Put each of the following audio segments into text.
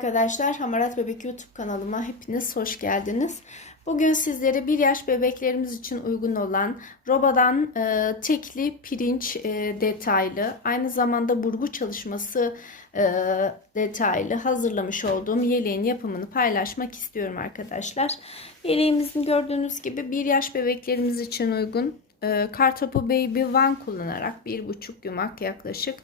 Arkadaşlar, Hamarat Bebek YouTube kanalıma hepiniz hoş geldiniz. Bugün sizlere 1 yaş bebeklerimiz için uygun olan Roba'dan tekli pirinç detaylı, aynı zamanda burgu çalışması detaylı hazırlamış olduğum yeleğin yapımını paylaşmak istiyorum arkadaşlar. Yeleğimizin gördüğünüz gibi 1 yaş bebeklerimiz için uygun. Kartopu Baby One kullanarak 1,5 yumak yaklaşık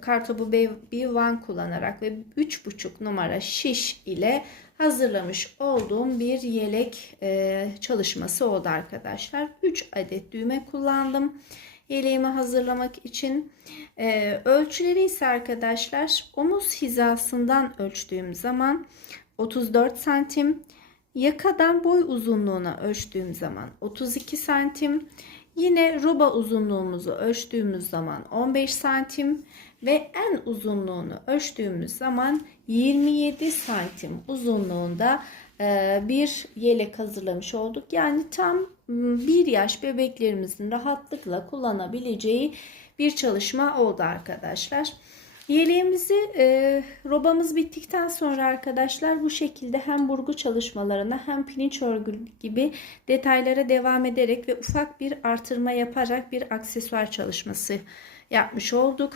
Kartopu Baby One kullanarak ve 3,5 numara şiş ile hazırlamış olduğum bir yelek çalışması oldu arkadaşlar. 3 adet düğme kullandım yeleğimi hazırlamak için. Ölçüleri ise arkadaşlar omuz hizasından ölçtüğüm zaman 34 santim, yakadan boy uzunluğuna ölçtüğüm zaman 32 santim, yine roba uzunluğumuzu ölçtüğümüz zaman 15 santim ve en uzunluğunu ölçtüğümüz zaman 27 santim uzunluğunda bir yelek hazırlamış olduk. Yani tam 1 yaş bebeklerimizin rahatlıkla kullanabileceği bir çalışma oldu arkadaşlar. Yeleğimizi robamız bittikten sonra arkadaşlar bu şekilde hem burgu çalışmalarına hem pirinç örgü gibi detaylara devam ederek ve ufak bir artırma yaparak bir aksesuar çalışması yapmış olduk.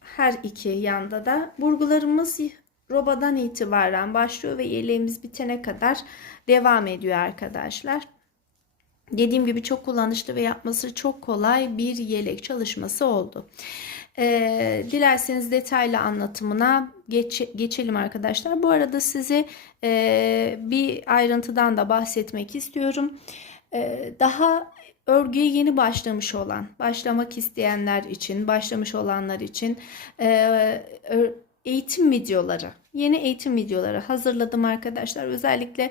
Her iki yanda da burgularımız robadan itibaren başlıyor ve yeleğimiz bitene kadar devam ediyor arkadaşlar. Dediğim gibi çok kullanışlı ve yapması çok kolay bir yelek çalışması oldu. Dilerseniz detaylı anlatımına geçelim arkadaşlar. Bu arada size bir ayrıntıdan da bahsetmek istiyorum. Daha örgüye yeni başlamak isteyenler için, başlamış olanlar için yeni eğitim videoları hazırladım arkadaşlar. Özellikle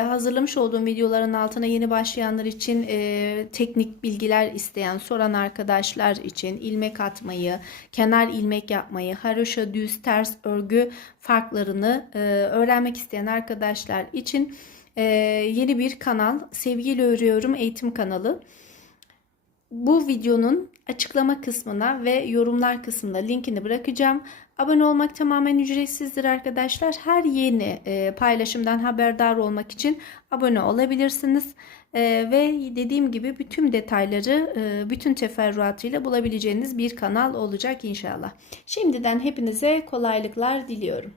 hazırlamış olduğum videoların altına yeni başlayanlar için teknik bilgiler soran arkadaşlar için ilmek atmayı, kenar ilmek yapmayı, haroşa, düz, ters örgü farklarını öğrenmek isteyen arkadaşlar için yeni bir kanal, Sevgiyle Örüyorum eğitim kanalı. Bu videonun açıklama kısmına ve yorumlar kısmına linkini bırakacağım. Abone olmak tamamen ücretsizdir arkadaşlar. Her yeni paylaşımdan haberdar olmak için abone olabilirsiniz. Ve dediğim gibi bütün detayları, bütün teferruatıyla bulabileceğiniz bir kanal olacak inşallah. Şimdiden hepinize kolaylıklar diliyorum.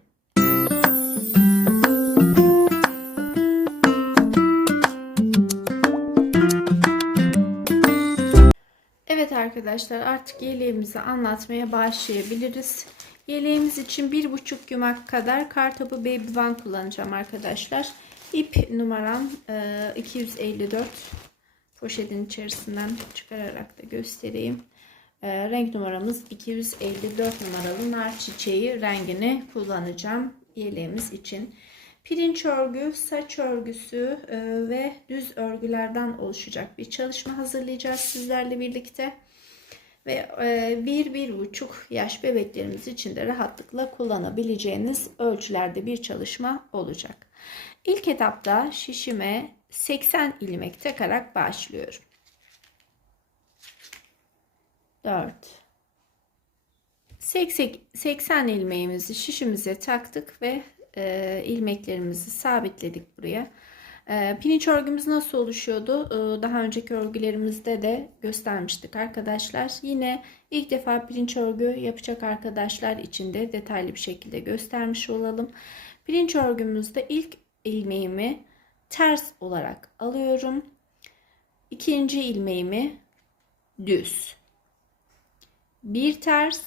Evet arkadaşlar, artık yeleğimizi anlatmaya başlayabiliriz. Yeleğimiz için 1,5 yumak kadar Kartopu Baby One kullanacağım arkadaşlar. İp numaram 254. Poşetin içerisinden çıkararak da göstereyim. Renk numaramız 254 numaralı nar çiçeği rengini kullanacağım yeleğimiz için. Pirinç örgü, saç örgüsü ve düz örgülerden oluşacak bir çalışma hazırlayacağız sizlerle birlikte. Ve 1-1,5 yaş bebeklerimiz için de rahatlıkla kullanabileceğiniz ölçülerde bir çalışma olacak. İlk etapta şişime 80 ilmek takarak başlıyorum. 4 80 ilmeğimizi şişimize taktık ve ilmeklerimizi sabitledik buraya. Pirinç örgümüz nasıl oluşuyordu? Daha önceki örgülerimizde de göstermiştik arkadaşlar. Yine ilk defa pirinç örgü yapacak arkadaşlar için de detaylı bir şekilde göstermiş olalım. Pirinç örgümüzde ilk ilmeğimi ters olarak alıyorum. İkinci ilmeğimi düz. Bir ters,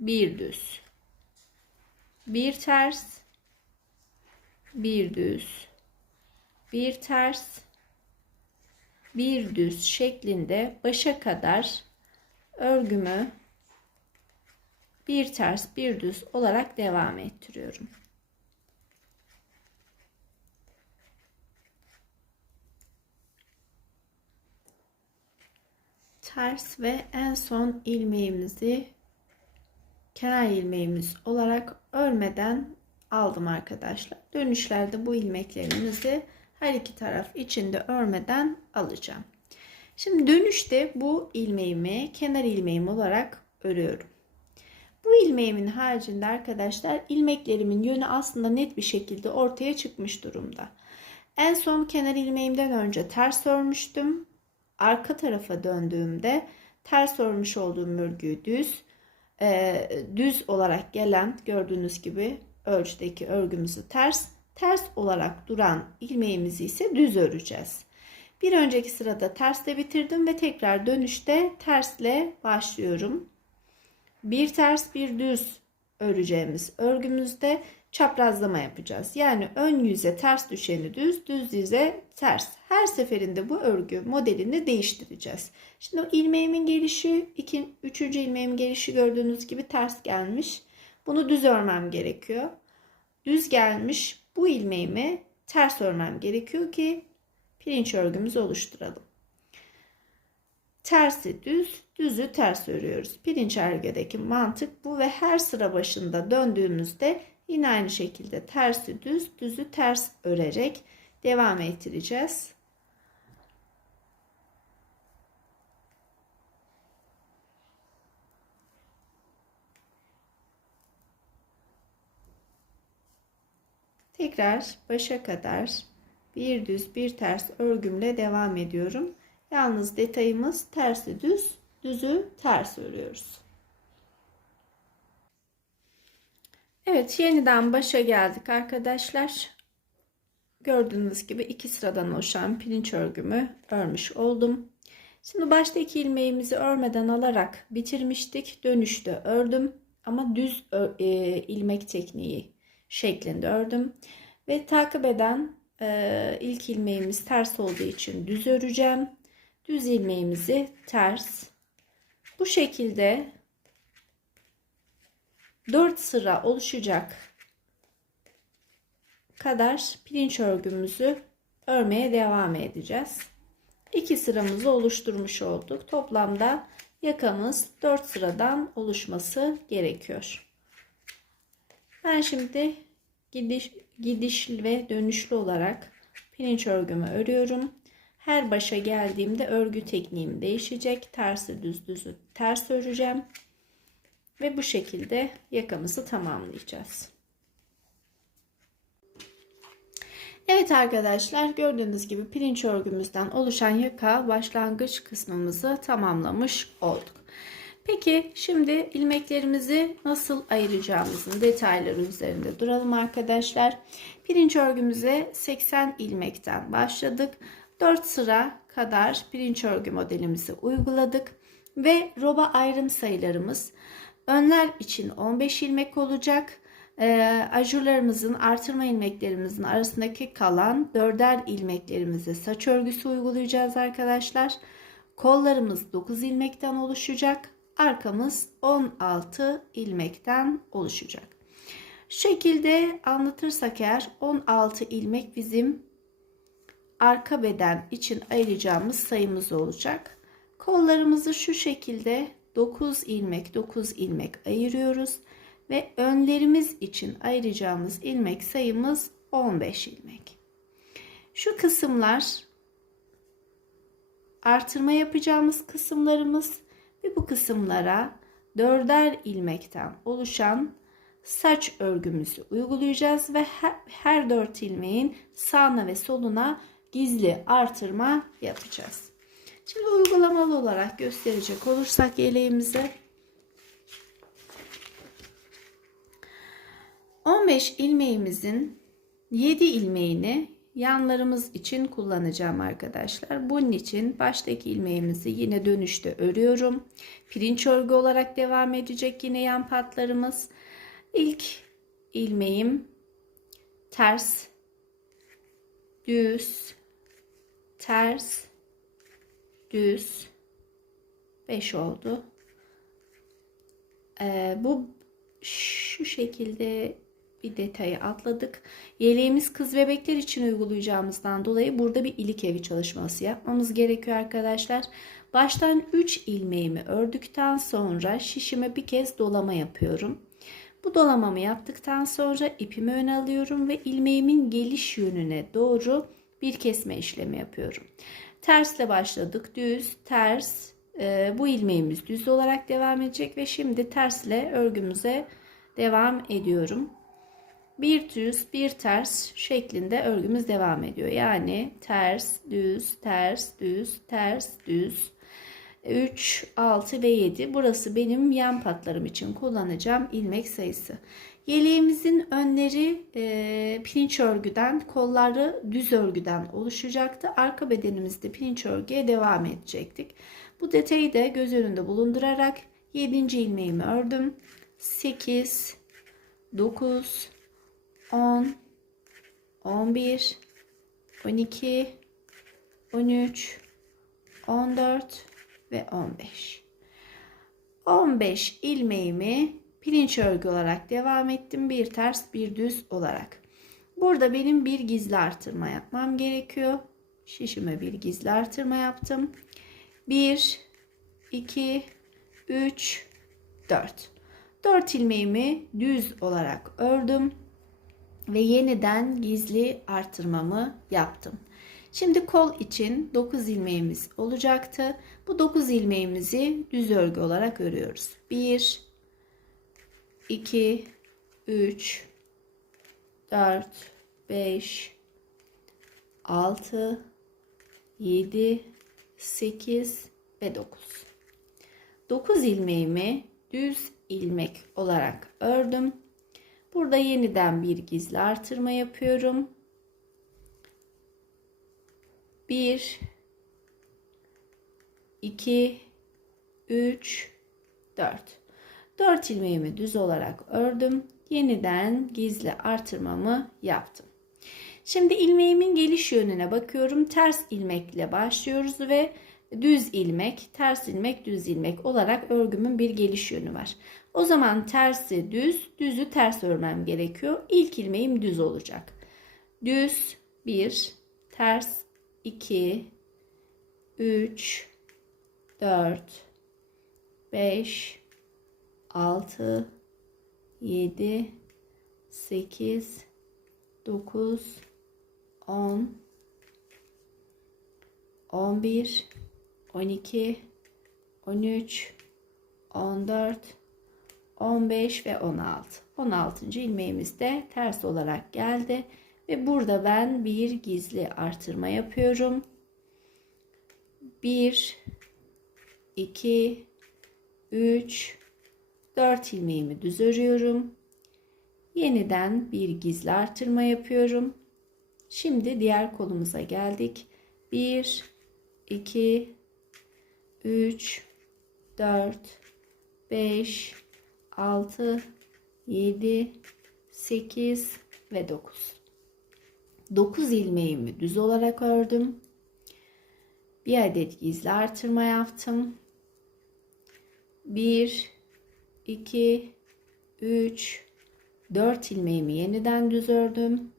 bir düz. Bir ters, bir düz, bir ters, bir düz şeklinde başa kadar örgümü bir ters bir düz olarak devam ettiriyorum. Ters ve en son ilmeğimizi kenar ilmeğimiz olarak örmeden aldım arkadaşlar. Dönüşlerde bu ilmeklerimizi her iki taraf içinde örmeden alacağım. Şimdi dönüşte bu ilmeğimi kenar ilmeğim olarak örüyorum. Bu ilmeğimin haricinde arkadaşlar ilmeklerimin yönü aslında net bir şekilde ortaya çıkmış durumda. En son kenar ilmeğimden önce ters örmüştüm. Arka tarafa döndüğümde ters örmüş olduğum örgüyü düz olarak gelen, gördüğünüz gibi ölçüdeki örgümüzü ters olarak duran ilmeğimizi ise düz öreceğiz. Bir önceki sırada tersle bitirdim ve tekrar dönüşte tersle başlıyorum. Bir ters bir düz öreceğimiz örgümüzde çaprazlama yapacağız. Yani ön yüze ters düşeni düz, düz yüze ters. Her seferinde bu örgü modelini değiştireceğiz. Şimdi o ilmeğimin gelişi, üçüncü ilmeğimin gelişi gördüğünüz gibi ters gelmiş. Bunu düz örmem gerekiyor. Düz gelmiş bu ilmeğimi ters örmem gerekiyor ki pirinç örgümüzü oluşturalım. Tersi düz, düzü ters örüyoruz. Pirinç örgüdeki mantık bu ve her sıra başında döndüğümüzde yine aynı şekilde tersi düz, düzü ters örerek devam ettireceğiz. Tekrar başa kadar bir düz bir ters örgümle devam ediyorum. Yalnız detayımız tersi düz, düzü ters örüyoruz. Evet, yeniden başa geldik arkadaşlar. Gördüğünüz gibi 2 sıradan oluşan pirinç örgümü örmüş oldum. Şimdi baştaki ilmeğimizi örmeden alarak bitirmiştik. Dönüşte ördüm ama düz ilmek tekniği şeklinde ördüm. Ve takip eden ilk ilmeğimiz ters olduğu için düz öreceğim. Düz ilmeğimizi ters. Bu şekilde 4 sıra oluşacak kadar pirinç örgümüzü örmeye devam edeceğiz. 2 sıramızı oluşturmuş olduk. Toplamda yakamız 4 sıradan oluşması gerekiyor. Ben şimdi gidiş ve dönüşlü olarak pirinç örgümü örüyorum. Her başa geldiğimde örgü tekniğim değişecek. Tersi düz, düzü ters öreceğim. Ve bu şekilde yakamızı tamamlayacağız. Evet arkadaşlar, gördüğünüz gibi pirinç örgümüzden oluşan yaka başlangıç kısmımızı tamamlamış olduk. Peki şimdi ilmeklerimizi nasıl ayıracağımızın detayları üzerinde duralım arkadaşlar. Pirinç örgümüze 80 ilmekten başladık. 4 sıra kadar pirinç örgü modelimizi uyguladık. Ve roba ayrım sayılarımız önler için 15 ilmek olacak. Ajurlarımızın, artırma ilmeklerimizin arasındaki kalan 4'er ilmeklerimize saç örgüsü uygulayacağız arkadaşlar. Kollarımız 9 ilmekten oluşacak. Arkamız 16 ilmekten oluşacak. Şu şekilde anlatırsak eğer 16 ilmek bizim arka beden için ayıracağımız sayımız olacak. Kollarımızı şu şekilde 9 ilmek ayırıyoruz. Ve önlerimiz için ayıracağımız ilmek sayımız 15 ilmek. Şu kısımlar artırma yapacağımız kısımlarımız ve bu kısımlara 4'er ilmekten oluşan saç örgümüzü uygulayacağız ve her 4 ilmeğin sağına ve soluna gizli artırma yapacağız. Şimdi uygulamalı olarak gösterecek olursak yeleğimize 15 ilmeğimizin 7 ilmeğini yanlarımız için kullanacağım arkadaşlar. Bunun için baştaki ilmeğimizi yine dönüşte örüyorum. Pirinç örgü olarak devam edecek yine yan patlarımız. İlk ilmeğim ters, düz, ters, düz, 5 oldu. Bu şu şekilde bir detayı atladık. Yeleğimiz kız bebekler için uygulayacağımızdan dolayı burada bir ilik evi çalışması yapmamız gerekiyor arkadaşlar. Baştan 3 ilmeğimi ördükten sonra şişime bir kez dolama yapıyorum. Bu dolamamı yaptıktan sonra ipimi öne alıyorum ve ilmeğimin geliş yönüne doğru bir kesme işlemi yapıyorum. Tersle başladık. Düz, ters, Bu ilmeğimiz düz olarak devam edecek ve şimdi tersle örgümüze devam ediyorum. Bir düz, bir ters şeklinde örgümüz devam ediyor. Yani ters, düz, ters, düz, ters, düz. 3, 6 ve 7. Burası benim yan patlarım için kullanacağım ilmek sayısı. Yeleğimizin önleri pirinç örgüden, kolları düz örgüden oluşacaktı. Arka bedenimizde pirinç örgüye devam edecektik. Bu detayı da göz önünde bulundurarak 7. ilmeğimi ördüm. 8, 9, 10, 11, 12, 13, 14 ve 15. 15 ilmeğimi pirinç örgü olarak devam ettim. Bir ters, bir düz olarak. Burada benim bir gizli artırma yapmam gerekiyor. Şişime bir gizli artırma yaptım. 1, 2, 3, 4. 4 ilmeğimi düz olarak ördüm ve yeniden gizli artırmamı yaptım. Şimdi kol için 9 ilmeğimiz olacaktı. Bu 9 ilmeğimizi düz örgü olarak örüyoruz. 1, 2, 3, 4, 5, 6, 7, 8 ve 9. 9 ilmeğimi düz ilmek olarak ördüm. Burada yeniden bir gizli artırma yapıyorum. 1, 2, 3, 4. 4 ilmeğimi düz olarak ördüm. Yeniden gizli artırmamı yaptım. Şimdi ilmeğimin geliş yönüne bakıyorum. Ters ilmekle başlıyoruz ve düz ilmek, ters ilmek, düz ilmek olarak örgümün bir geliş yönü var. O zaman tersi düz, düzü ters örmem gerekiyor. İlk ilmeğim düz olacak. Düz 1, ters 2, 3, 4, 5, 6, 7, 8, 9, 10, 11, 12, 13, 14, 15 ve 16. 16. ilmeğimiz de ters olarak geldi. Ve burada ben bir gizli artırma yapıyorum. 1, 2, 3, 4 ilmeğimi düz örüyorum. Yeniden bir gizli artırma yapıyorum. Şimdi diğer kolumuza geldik. 1, 2, 3, 4, 5, 6, 7, 8 ve 9. 9 ilmeğimi düz olarak ördüm. Bir adet gizli artırma yaptım. 1, 2, 3, 4 ilmeğimi yeniden düz ördüm.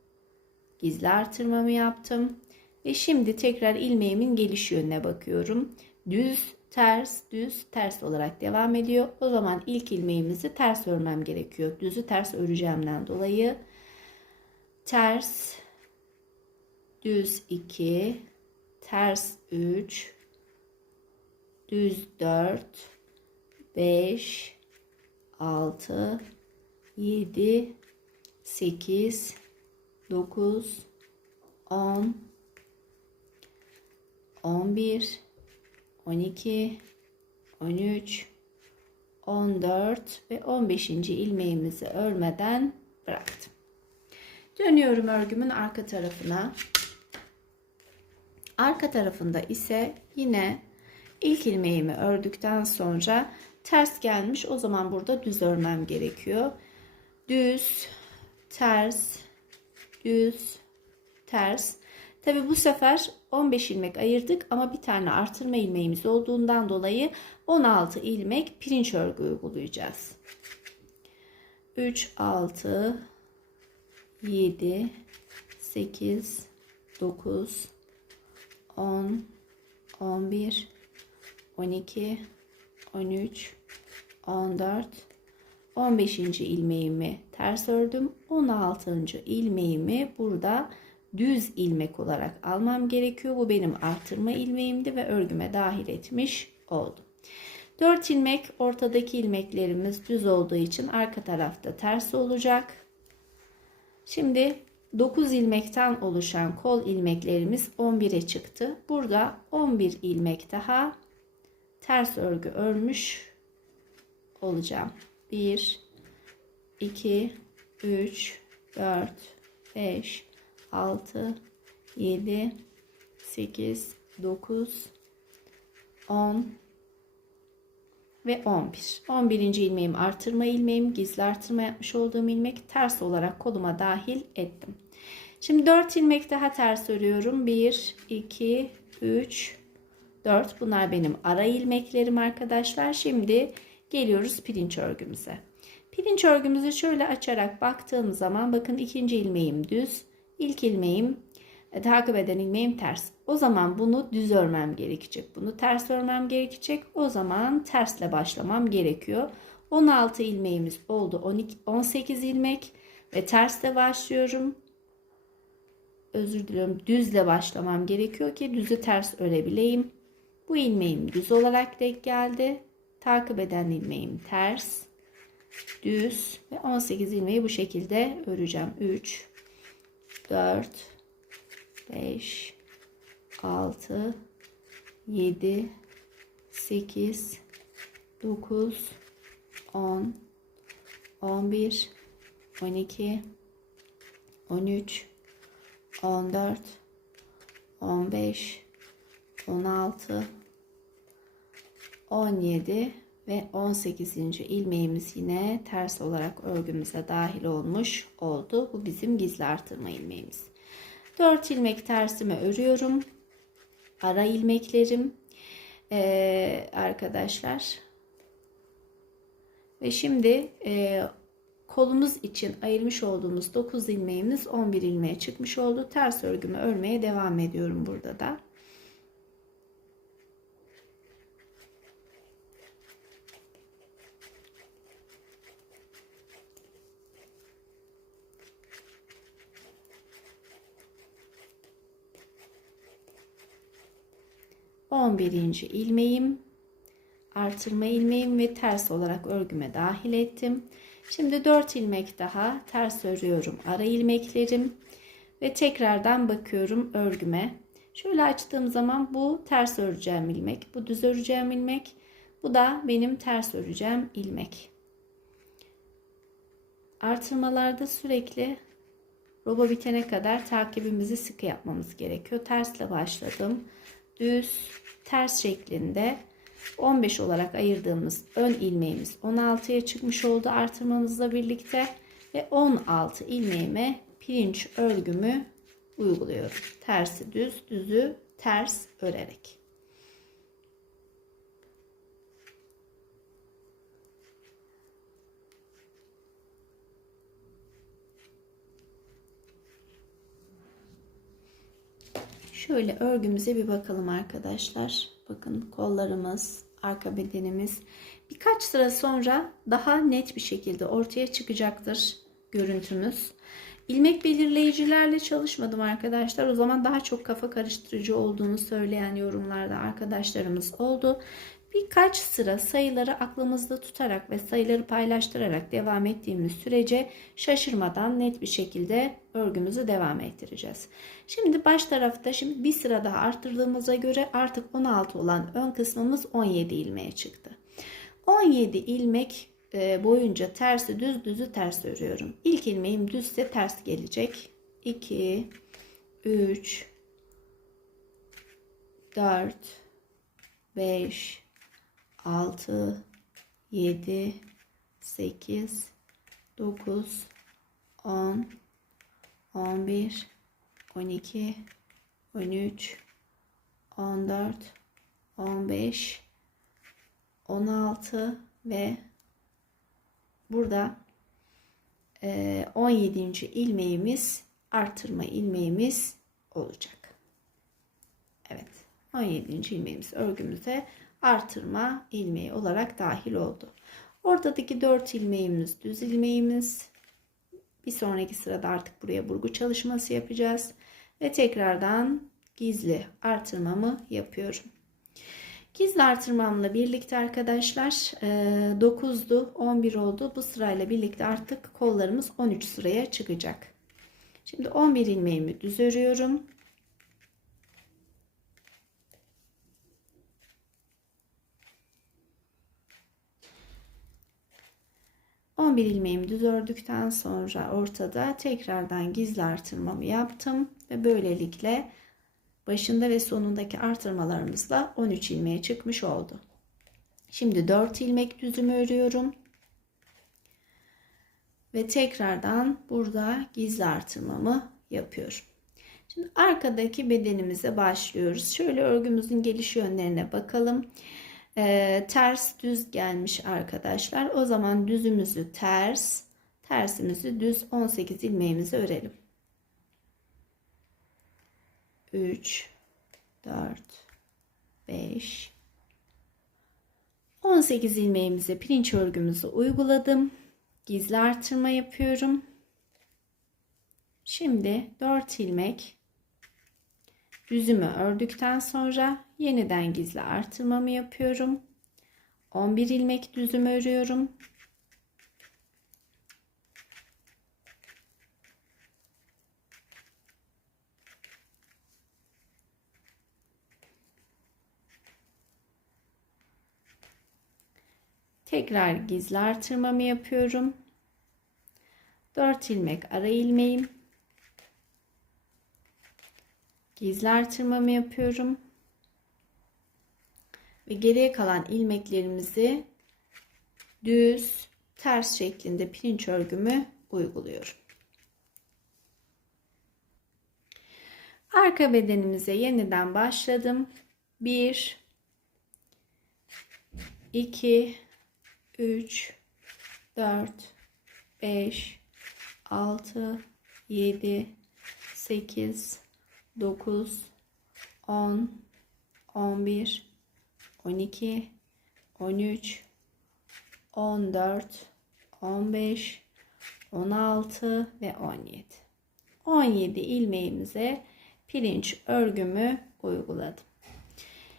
Gizli artırmamı yaptım. Ve şimdi tekrar ilmeğimin geliş yönüne bakıyorum. Düz, ters, düz, ters olarak devam ediyor. O zaman ilk ilmeğimizi ters örmem gerekiyor. Düzü ters öreceğimden dolayı ters, düz 2, ters 3, düz 4, 5, 6, 7, 8, 9, 10, 11, 12, 13, 14 ve 15. ilmeğimizi örmeden bıraktım. Dönüyorum örgümün arka tarafına. Arka tarafında ise yine ilk ilmeğimi ördükten sonra ters gelmiş. O zaman burada düz örmem gerekiyor. Düz, ters, düz, ters. Tabi bu sefer 15 ilmek ayırdık ama bir tane artırma ilmeğimiz olduğundan dolayı 16 ilmek pirinç örgü uygulayacağız. 3, 6, 7, 8, 9, 10, 11, 12, 13, 14, 15. ilmeğimi ters ördüm. 16. ilmeğimi burada düz ilmek olarak almam gerekiyor. Bu benim artırma ilmeğimdi ve örgüme dahil etmiş oldum. 4 ilmek, ortadaki ilmeklerimiz düz olduğu için arka tarafta ters olacak. Şimdi 9 ilmekten oluşan kol ilmeklerimiz 11'e çıktı. Burada 11 ilmek daha ters örgü örmüş olacağım. 1, 2, 3, 4, 5, 6, 7, 8, 9, 10 ve 11. 11. ilmeğim artırma ilmeğim, gizli artırma yapmış olduğum ilmek, ters olarak koluma dahil ettim. Şimdi 4 ilmek daha ters örüyorum. 1, 2, 3, 4. Bunlar benim ara ilmeklerim arkadaşlar. Şimdi geliyoruz pirinç örgümüze. Pirinç örgümüzü şöyle açarak baktığım zaman bakın ikinci ilmeğim düz, ilk ilmeğim takip eden ilmeğim ters. O zaman bunu düz örmem gerekecek. Bunu ters örmem gerekecek. O zaman tersle başlamam gerekiyor. 16 ilmeğimiz oldu. 18 ilmek ve tersle başlıyorum. Özür diliyorum. Düzle başlamam gerekiyor ki düzü ters örebileyim. Bu ilmeğim düz olarak denk geldi. Takip eden ilmeğim ters, düz ve 18 ilmeği bu şekilde öreceğim. 3, 4, 5, 6, 7, 8, 9, 10, 11, 12, 13, 14, 15, 16, 17 ve 18. ilmeğimiz yine ters olarak örgümüze dahil olmuş oldu. Bu bizim gizli artırma ilmeğimiz. 4 ilmek tersime örüyorum. Ara ilmeklerim arkadaşlar. Ve şimdi kolumuz için ayırmış olduğumuz 9 ilmeğimiz 11 ilmeğe çıkmış oldu. Ters örgümü örmeye devam ediyorum burada da. Birinci ilmeğim, artırma ilmeğim ve ters olarak örgüme dahil ettim. Şimdi 4 ilmek daha ters örüyorum ara ilmeklerim ve tekrardan bakıyorum örgüme. Şöyle açtığım zaman bu ters öreceğim ilmek, bu düz öreceğim ilmek, bu da benim ters öreceğim ilmek. Artırmalarda sürekli roba bitene kadar takibimizi sıkı yapmamız gerekiyor. Tersle başladım. Düz, ters şeklinde 15 olarak ayırdığımız ön ilmeğimiz 16'ya çıkmış oldu artırmamızla birlikte ve 16 ilmeğime pirinç örgümü uyguluyorum. Tersi düz, düzü ters örerek. Şöyle örgümüze bir bakalım arkadaşlar. Bakın kollarımız, arka bedenimiz birkaç sıra sonra daha net bir şekilde ortaya çıkacaktır görüntümüz. İlmek belirleyicilerle çalışmadım arkadaşlar. O zaman daha çok kafa karıştırıcı olduğunu söyleyen yorumlarda arkadaşlarımız oldu. Birkaç sıra sayıları aklımızda tutarak ve sayıları paylaştırarak devam ettiğimiz sürece şaşırmadan net bir şekilde örgümüzü devam ettireceğiz. Şimdi baş tarafta bir sıra daha arttırdığımıza göre artık 16 olan ön kısmımız 17 ilmeğe çıktı. 17 ilmek boyunca tersi düz, düzü ters örüyorum. İlk ilmeğim düzse ters gelecek. 2, 3, 4, 5, 6, 7, 8, 9, 10, 11, 12, 13, 14, 15, 16 ve burada 17. ilmeğimiz artırma ilmeğimiz olacak. Evet, 17. ilmeğimiz örgümüze artırma ilmeği olarak dahil oldu. Ortadaki 4 ilmeğimiz düz ilmeğimiz. Bir sonraki sırada artık buraya burgu çalışması yapacağız ve tekrardan gizli artırmamı yapıyorum. Gizli artırmamla birlikte arkadaşlar 9'du, 11 oldu. Bu sırayla birlikte artık kollarımız 13 sıraya çıkacak. Şimdi 11 ilmeğimi düz örüyorum. Bir ilmeğimi düz ördükten sonra ortada tekrardan gizli artırmamı yaptım ve böylelikle başında ve sonundaki artırmalarımızla 13 ilmeğe çıkmış oldu. Şimdi 4 ilmek düzümü örüyorum ve tekrardan burada gizli artırmamı yapıyorum. Şimdi arkadaki bedenimize başlıyoruz. Şöyle örgümüzün geliş yönlerine bakalım. Ters düz gelmiş arkadaşlar. O zaman düzümüzü ters, tersimizi düz 18 ilmeğimizi örelim. 3 4 5 18 ilmeğimize pirinç örgümüzü uyguladım. Gizli artırma yapıyorum. Şimdi 4 ilmek düzümü ördükten sonra yeniden gizli artırmamı yapıyorum. 11 ilmek düzümü örüyorum. Tekrar gizli artırmamı yapıyorum. 4 ilmek ara ilmeğim. Gizli artırmamı yapıyorum. Ve geriye kalan ilmeklerimizi düz, ters şeklinde pirinç örgümü uyguluyorum. Arka bedenimize yeniden başladım. 1 2 3 4 5 6 7 8 9 10 11 12 13 14 15 16 ve 17. 17 ilmeğimize pirinç örgümü uyguladım.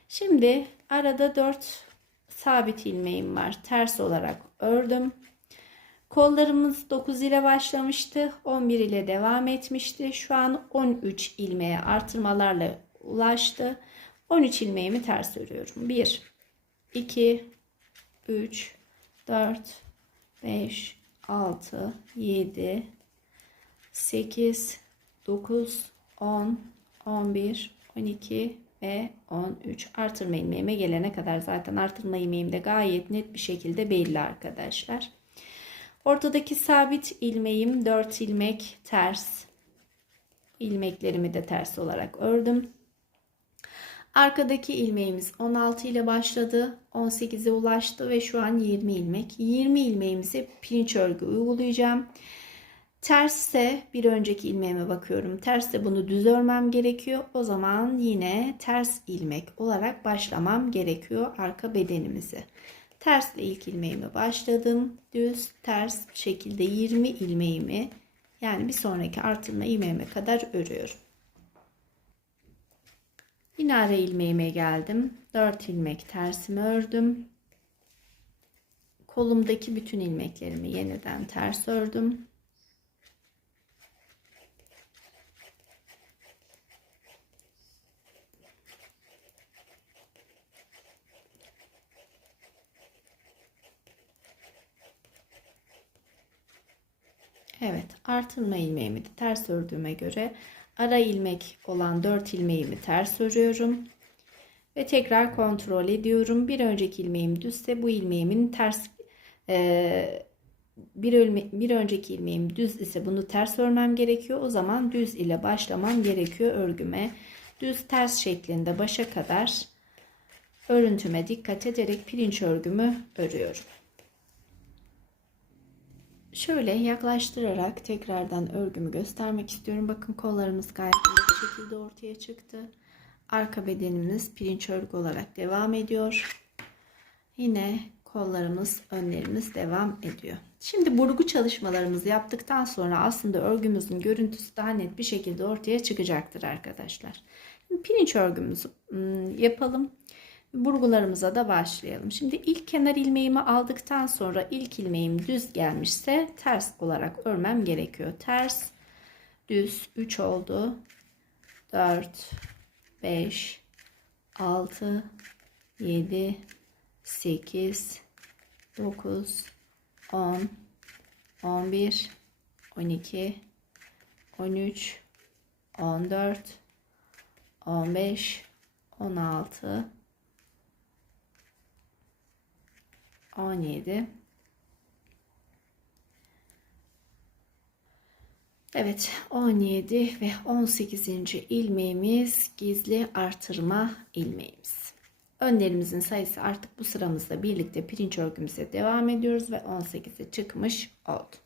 Şimdi arada 4 sabit ilmeğim var. Ters olarak ördüm. Kollarımız 9 ile başlamıştı. 11 ile devam etmişti. Şu an 13 ilmeğe artırmalarla ulaştı. 13 ilmeğimi ters örüyorum. 1 2 3 4 5 6 7 8 9 10 11 12 ve 13. Artırma ilmeğime gelene kadar zaten artırma ilmeğim de gayet net bir şekilde belli arkadaşlar. Ortadaki sabit ilmeğim 4 ilmek ters. İlmeklerimi de ters olarak ördüm. Arkadaki ilmeğimiz 16 ile başladı. 18'e ulaştı ve şu an 20 ilmek. 20 ilmeğimizi pirinç örgü uygulayacağım. Tersse bir önceki ilmeğime bakıyorum. Tersse bunu düz örmem gerekiyor. O zaman yine ters ilmek olarak başlamam gerekiyor arka bedenimizi. Tersle ilk ilmeğime başladım. Düz ters şekilde 20 ilmeğimi yani bir sonraki artırma ilmeğime kadar örüyorum. Yine ara ilmeğime geldim. 4 ilmek tersimi ördüm. Kolumdaki bütün ilmeklerimi yeniden ters ördüm. Evet, artırma ilmeğimi de ters ördüğüme göre ara ilmek olan 4 ilmeğimi ters örüyorum. Ve tekrar kontrol ediyorum. Bir önceki ilmeğim düzse bu ilmeğimin ters bir önceki ilmeğim düz ise bunu ters örmem gerekiyor. O zaman düz ile başlamam gerekiyor örgüme. Düz ters şeklinde başa kadar örüntüme dikkat ederek pirinç örgümü örüyorum. Şöyle yaklaştırarak tekrardan örgümü göstermek istiyorum. Bakın kollarımız gayet iyi bir şekilde ortaya çıktı. Arka bedenimiz pirinç örgü olarak devam ediyor. Yine kollarımız, önlerimiz devam ediyor. Şimdi burgu çalışmalarımızı yaptıktan sonra aslında örgümüzün görüntüsü daha net bir şekilde ortaya çıkacaktır arkadaşlar. Şimdi pirinç örgümüzü yapalım. burgularımıza da başlayalım. Şimdi ilk kenar ilmeğimi aldıktan sonra ilk ilmeğim düz gelmişse ters olarak örmem gerekiyor. Ters, düz 3 oldu. 4, 5, 6, 7, 8, 9, 10, 11, 12, 13, 14, 15, 16, 17. Evet, 17 ve 18. ilmeğimiz gizli artırma ilmeğimiz. Önlerimizin sayısı artık bu sıramızda birlikte pirinç örgümüze devam ediyoruz ve 18'e çıkmış oldu.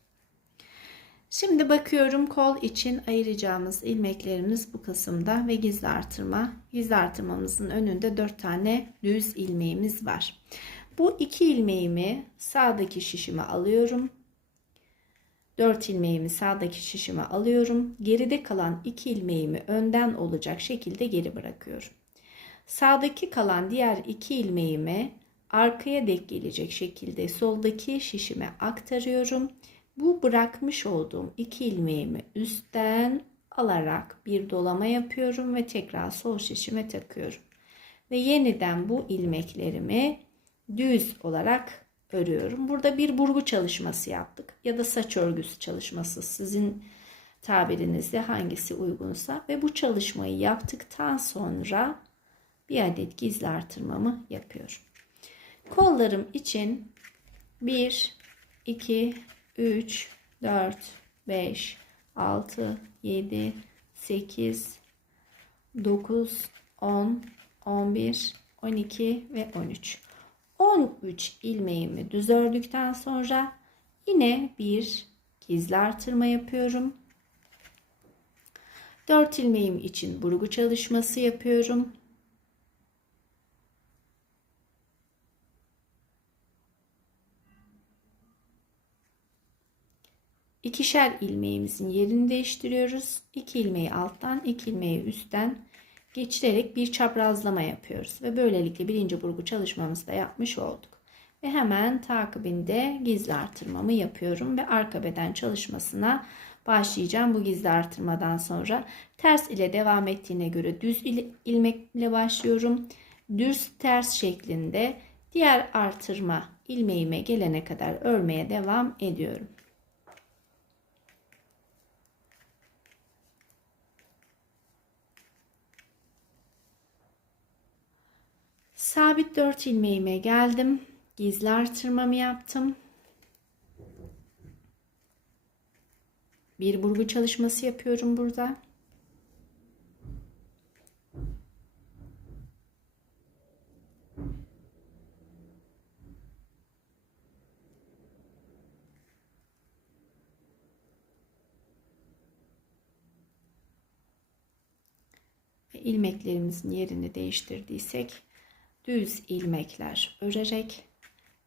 Şimdi bakıyorum, kol için ayıracağımız ilmeklerimiz bu kısımda ve gizli artırma. Gizli artırmamızın önünde 4 tane düz ilmeğimiz var. Bu 2 ilmeğimi sağdaki şişime alıyorum. 4 ilmeğimi sağdaki şişime alıyorum. Geride kalan 2 ilmeğimi önden olacak şekilde geri bırakıyorum. Sağdaki kalan diğer 2 ilmeğimi arkaya denk gelecek şekilde soldaki şişime aktarıyorum. Bu bırakmış olduğum 2 ilmeğimi üstten alarak bir dolama yapıyorum ve tekrar sol şişime takıyorum. Ve yeniden bu ilmeklerimi düz olarak örüyorum. Burada bir burgu çalışması yaptık ya da saç örgüsü çalışması, sizin tabirinizde hangisi uygunsa, ve bu çalışmayı yaptıktan sonra bir adet gizli artırmamı yapıyorum. Kollarım için 1, 2, 3, 4, 5, 6, 7, 8, 9, 10, 11, 12 ve 13. 13 ilmeğimi düz ördükten sonra yine bir gizli artırma yapıyorum. 4 ilmeğim için burgu çalışması yapıyorum. İkişer ilmeğimizin yerini değiştiriyoruz. 2 ilmeği alttan, 2 ilmeği üstten geçirerek bir çaprazlama yapıyoruz. Ve böylelikle birinci burgu çalışmamızı da yapmış olduk. Ve hemen takibinde gizli artırmamı yapıyorum ve arka beden çalışmasına başlayacağım. Bu gizli artırmadan sonra ters ile devam ettiğine göre düz ilmekle başlıyorum. Düz ters şeklinde diğer artırma ilmeğime gelene kadar örmeye devam ediyorum. Sabit 4 ilmeğime geldim. Gizli artırmamı yaptım. Bir burgu çalışması yapıyorum burada. Ve ilmeklerimizin yerini değiştirdiysek düz ilmekler örerek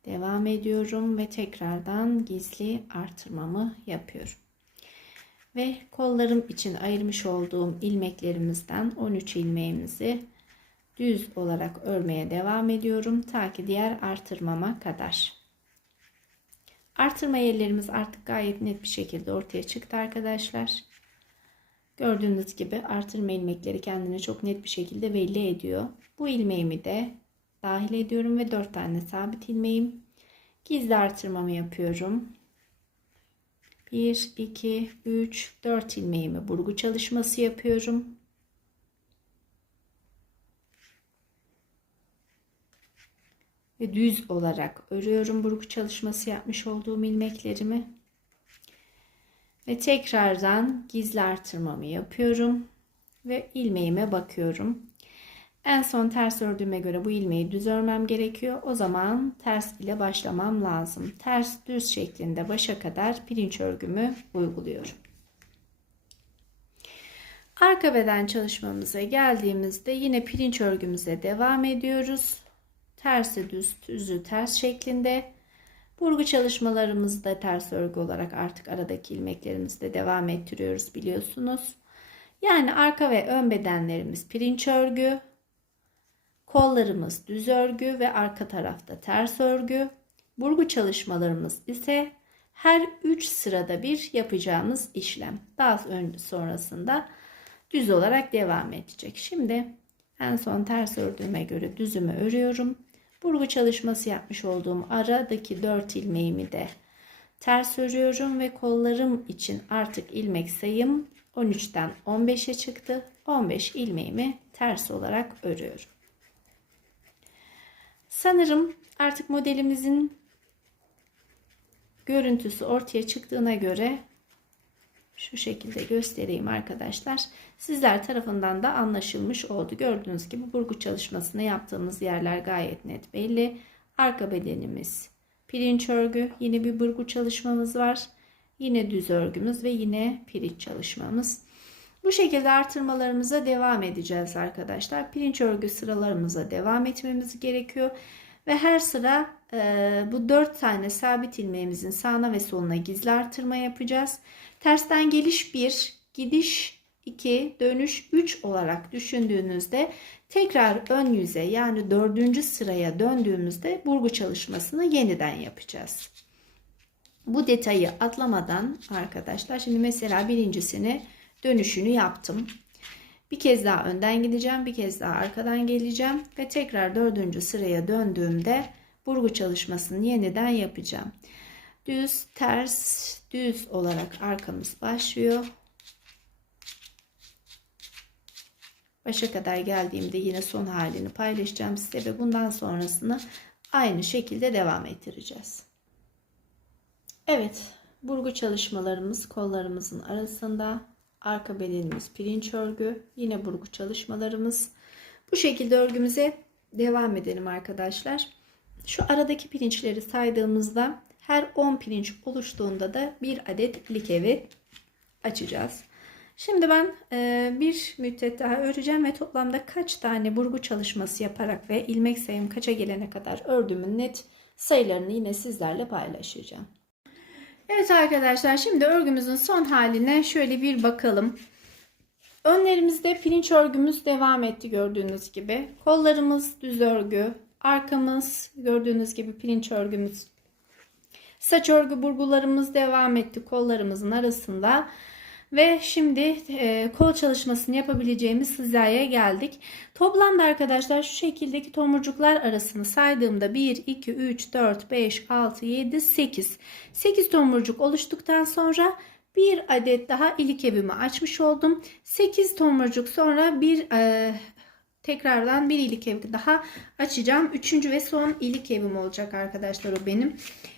devam ediyorum ve tekrardan gizli artırmamı yapıyorum. Ve kollarım için ayırmış olduğum ilmeklerimizden 13 ilmeğimizi düz olarak örmeye devam ediyorum ta ki diğer artırmama kadar. Artırma yerlerimiz artık gayet net bir şekilde ortaya çıktı arkadaşlar. Gördüğünüz gibi artırma ilmekleri kendini çok net bir şekilde belli ediyor. Bu ilmeğimi de dahil ediyorum ve 4 tane sabit ilmeğim. Gizli artırmamı yapıyorum. 1, 2, 3, 4 ilmeğimi burgu çalışması yapıyorum. Ve düz olarak örüyorum burgu çalışması yapmış olduğum ilmeklerimi. Ve tekrardan gizli artırmamı yapıyorum. Ve ilmeğime bakıyorum. En son ters ördüğüme göre bu ilmeği düz örmem gerekiyor. O zaman ters ile başlamam lazım. Ters düz şeklinde başa kadar pirinç örgümü uyguluyorum. Arka beden çalışmamıza geldiğimizde yine pirinç örgümüze devam ediyoruz. Tersi düz, düzü ters şeklinde. Burgu çalışmalarımızı da ters örgü olarak artık aradaki ilmeklerimizle devam ettiriyoruz biliyorsunuz. Yani arka ve ön bedenlerimiz pirinç örgü. Kollarımız düz örgü ve arka tarafta ters örgü. Burgu çalışmalarımız ise her 3 sırada bir yapacağımız işlem. Daha sonrasında düz olarak devam edecek. Şimdi en son ters ördüğüme göre düzümü örüyorum. Burgu çalışması yapmış olduğum aradaki 4 ilmeğimi de ters örüyorum ve kollarım için artık ilmek sayım 13'ten 15'e çıktı. 15 ilmeğimi ters olarak örüyorum. Sanırım artık modelimizin görüntüsü ortaya çıktığına göre şu şekilde göstereyim arkadaşlar. Sizler tarafından da anlaşılmış oldu. Gördüğünüz gibi burgu çalışmasını yaptığımız yerler gayet net belli. Arka bedenimiz pirinç örgü. Yine bir burgu çalışmamız var. Yine düz örgümüz ve yine pirinç çalışmamız. Bu şekilde artırmalarımıza devam edeceğiz arkadaşlar. Pirinç örgü sıralarımıza devam etmemiz gerekiyor. Ve her sıra bu 4 tane sabit ilmeğimizin sağına ve soluna gizli artırma yapacağız. Tersten geliş 1, gidiş 2, dönüş 3 olarak düşündüğünüzde tekrar ön yüze yani 4. sıraya döndüğümüzde burgu çalışmasını yeniden yapacağız. Bu detayı atlamadan arkadaşlar, şimdi mesela birincisini dönüşünü yaptım. Bir kez daha önden gideceğim, bir kez daha arkadan geleceğim ve tekrar 4. sıraya döndüğümde burgu çalışmasını yeniden yapacağım. Düz, ters, düz olarak arkamız başlıyor. Başa kadar geldiğimde yine son halini paylaşacağım size ve bundan sonrasını aynı şekilde devam ettireceğiz. Evet, burgu çalışmalarımız kollarımızın arasında. Arka bedenimiz pirinç örgü. Yine burgu çalışmalarımız. Bu şekilde örgümüze devam edelim arkadaşlar. Şu aradaki pirinçleri saydığımızda her 10 pirinç oluştuğunda da bir adet ilik evi açacağız. Şimdi ben bir müddet daha öreceğim ve toplamda kaç tane burgu çalışması yaparak ve ilmek sayım kaça gelene kadar ördüğümün net sayılarını yine sizlerle paylaşacağım. Evet arkadaşlar, şimdi örgümüzün son haline şöyle bir bakalım. Önlerimizde pirinç örgümüz devam etti gördüğünüz gibi. Kollarımız düz örgü, arkamız gördüğünüz gibi pirinç örgümüz. Saç örgü burgularımız devam etti kollarımızın arasında. Ve şimdi kol çalışmasını yapabileceğimiz hizaya geldik. Toplamda arkadaşlar şu şekildeki tomurcuklar arasını saydığımda 1, 2, 3, 4, 5, 6, 7, 8. 8 tomurcuk oluştuktan sonra bir adet daha ilik evimi açmış oldum. 8 tomurcuk sonra tekrardan bir ilik evi daha açacağım. Üçüncü ve son ilik evim olacak arkadaşlar o benim.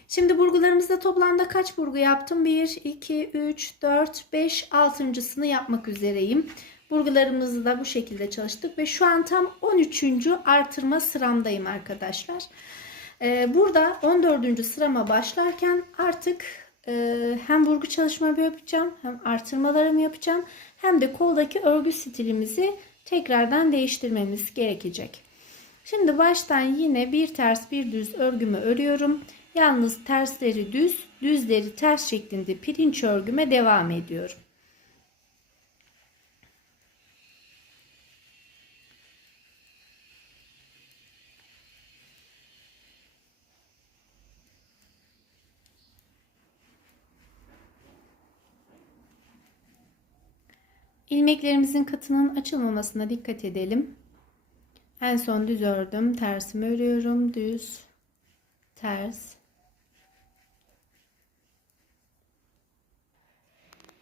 Şimdi burgularımızda toplamda kaç burgu yaptım? 1, 2, 3, 4, 5, 6.sını yapmak üzereyim. Burgularımızı da bu şekilde çalıştık ve şu an tam 13. artırma sıramdayım arkadaşlar. Burada 14. sırama başlarken artık hem burgu çalışmamı yapacağım, hem artırmalarımı yapacağım, hem de koldaki örgü stilimizi tekrardan değiştirmemiz gerekecek. Şimdi baştan yine bir ters bir düz örgümü örüyorum. Yalnız tersleri düz, düzleri ters şeklinde pirinç örgüme devam ediyorum. İlmeklerimizin katının açılmamasına dikkat edelim. En son düz ördüm, tersimi örüyorum, düz, ters.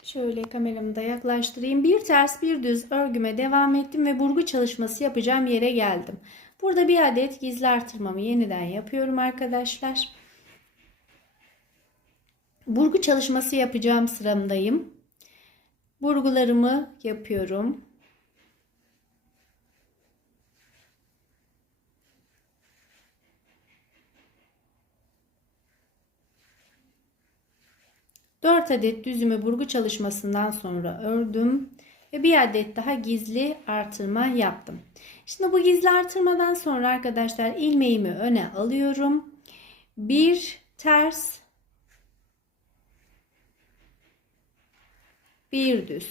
Şöyle kameramı da yaklaştırayım. Bir ters bir düz örgüme devam ettim ve burgu çalışması yapacağım yere geldim. Burada bir adet gizli artırmamı yeniden yapıyorum arkadaşlar. Burgu çalışması yapacağım sıramdayım. Burgularımı yapıyorum. Dört adet düzümü burgu çalışmasından sonra ördüm ve bir adet daha gizli artırma yaptım. Şimdi bu gizli artırmadan sonra arkadaşlar ilmeğimi öne alıyorum. Bir ters, bir düz,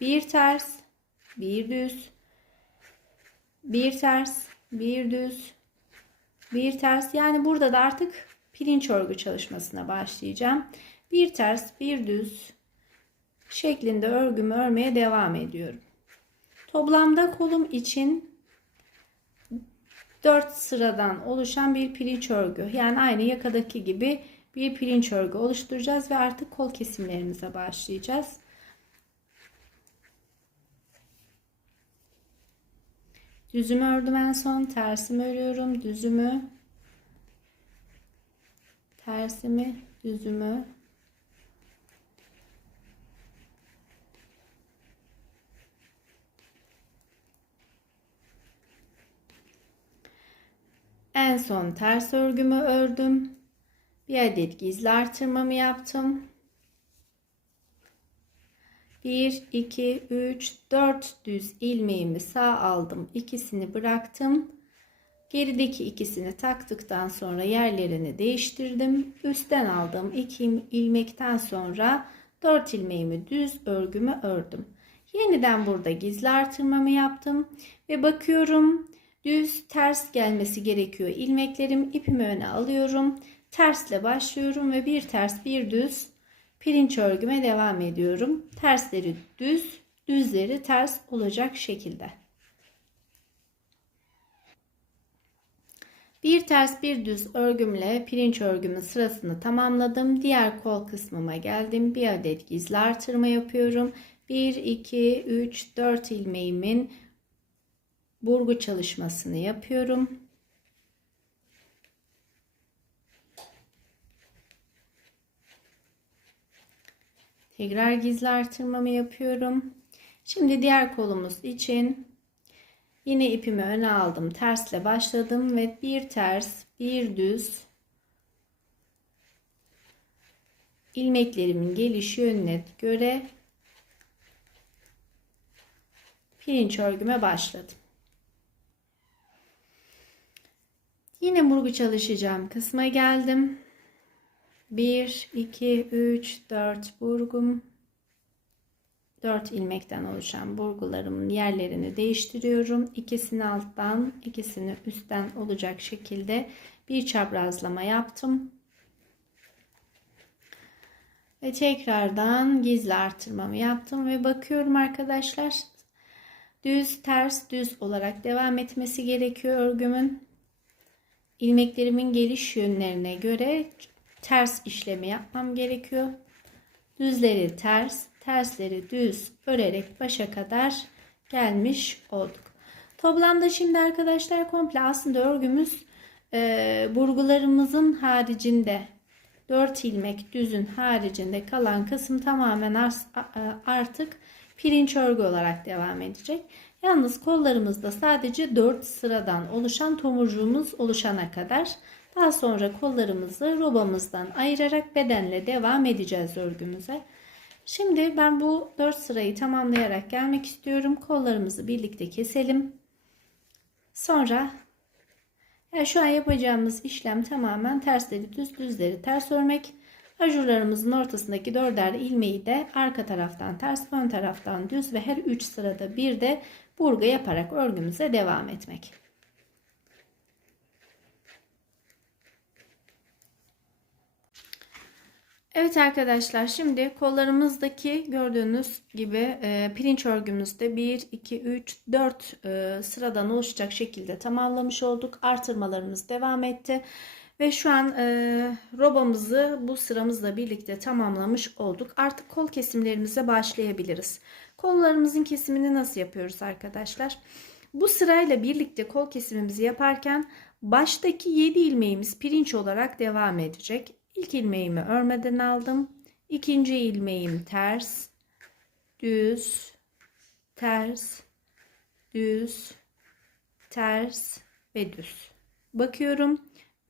bir ters, bir düz, bir ters, bir düz, bir ters. Yani burada da artık pirinç örgü çalışmasına başlayacağım. Bir ters, bir düz şeklinde örgümü örmeye devam ediyorum. Toplamda kolum için 4 sıradan oluşan bir pirinç örgü. Yani aynı yakadaki gibi bir pirinç örgü oluşturacağız ve artık kol kesimlerimize başlayacağız. Düzümü ördüm en son, tersimi örüyorum, düzümü, tersimi, düzümü. En son ters örgümü ördüm. Bir adet gizli artırmamı yaptım. 1, 2, 3, 4 düz ilmeğimi sağ aldım. İkisini bıraktım. Gerideki ikisini taktıktan sonra yerlerini değiştirdim. Üstten aldığım 2 ilmekten sonra 4 ilmeğimi düz örgümü ördüm. Yeniden burada gizli artırmamı yaptım ve bakıyorum düz ters gelmesi gerekiyor. İlmeklerim, ipimi öne alıyorum. Tersle başlıyorum ve bir ters bir düz pirinç örgüme devam ediyorum. Tersleri düz, düzleri ters olacak şekilde. Bir ters bir düz örgümle pirinç örgümün sırasını tamamladım. Diğer kol kısmıma geldim. Bir adet gizli artırma yapıyorum. 1, 2, 3, 4 ilmeğimin burgu çalışmasını yapıyorum. Tekrar gizli artırmamı yapıyorum. Şimdi diğer kolumuz için yine ipimi öne aldım. Tersle başladım ve bir ters, bir düz ilmeklerimin geliş yönüne göre pirinç örgüme başladım. Yine burgu çalışacağım kısma geldim. 1, 2, 3, 4 burgum. 4 ilmekten oluşan burgularımın yerlerini değiştiriyorum. İkisini alttan, ikisini üstten olacak şekilde bir çaprazlama yaptım. Ve tekrardan gizli artırmamı yaptım ve bakıyorum arkadaşlar. Düz, ters, düz olarak devam etmesi gerekiyor örgümün. İlmeklerimin geliş yönlerine göre ters işlemi yapmam gerekiyor. Düzleri ters, tersleri düz örerek başa kadar gelmiş olduk. Toplamda şimdi arkadaşlar komple aslında örgümüz burgularımızın haricinde 4 ilmek düzün haricinde kalan kısım tamamen artık pirinç örgü olarak devam edecek. Yalnız kollarımızda sadece 4 sıradan oluşan tomurcuğumuz oluşana kadar, daha sonra kollarımızı robamızdan ayırarak bedenle devam edeceğiz örgümüze. Şimdi ben bu 4 sırayı tamamlayarak gelmek istiyorum. Kollarımızı birlikte keselim. Sonra şu an yapacağımız işlem tamamen tersleri düz, düzleri ters örmek. Ajurlarımızın ortasındaki 4'er ilmeği de arka taraftan ters, ön taraftan düz ve her 3 sırada bir de burgu yaparak örgümüze devam etmek. Evet arkadaşlar, şimdi kollarımızdaki gördüğünüz gibi pirinç örgümüzde 1, 2, 3, 4 sıradan oluşacak şekilde tamamlamış olduk. Artırmalarımız devam etti. Ve şu an robamızı bu sıramızla birlikte tamamlamış olduk. Artık kol kesimlerimize başlayabiliriz. Kollarımızın kesimini nasıl yapıyoruz arkadaşlar? Bu sırayla birlikte kol kesimimizi yaparken baştaki 7 ilmeğimiz pirinç olarak devam edecek. İlk ilmeğimi örmeden aldım. İkinci ilmeğim ters, düz, ters, düz, ters ve düz. Bakıyorum.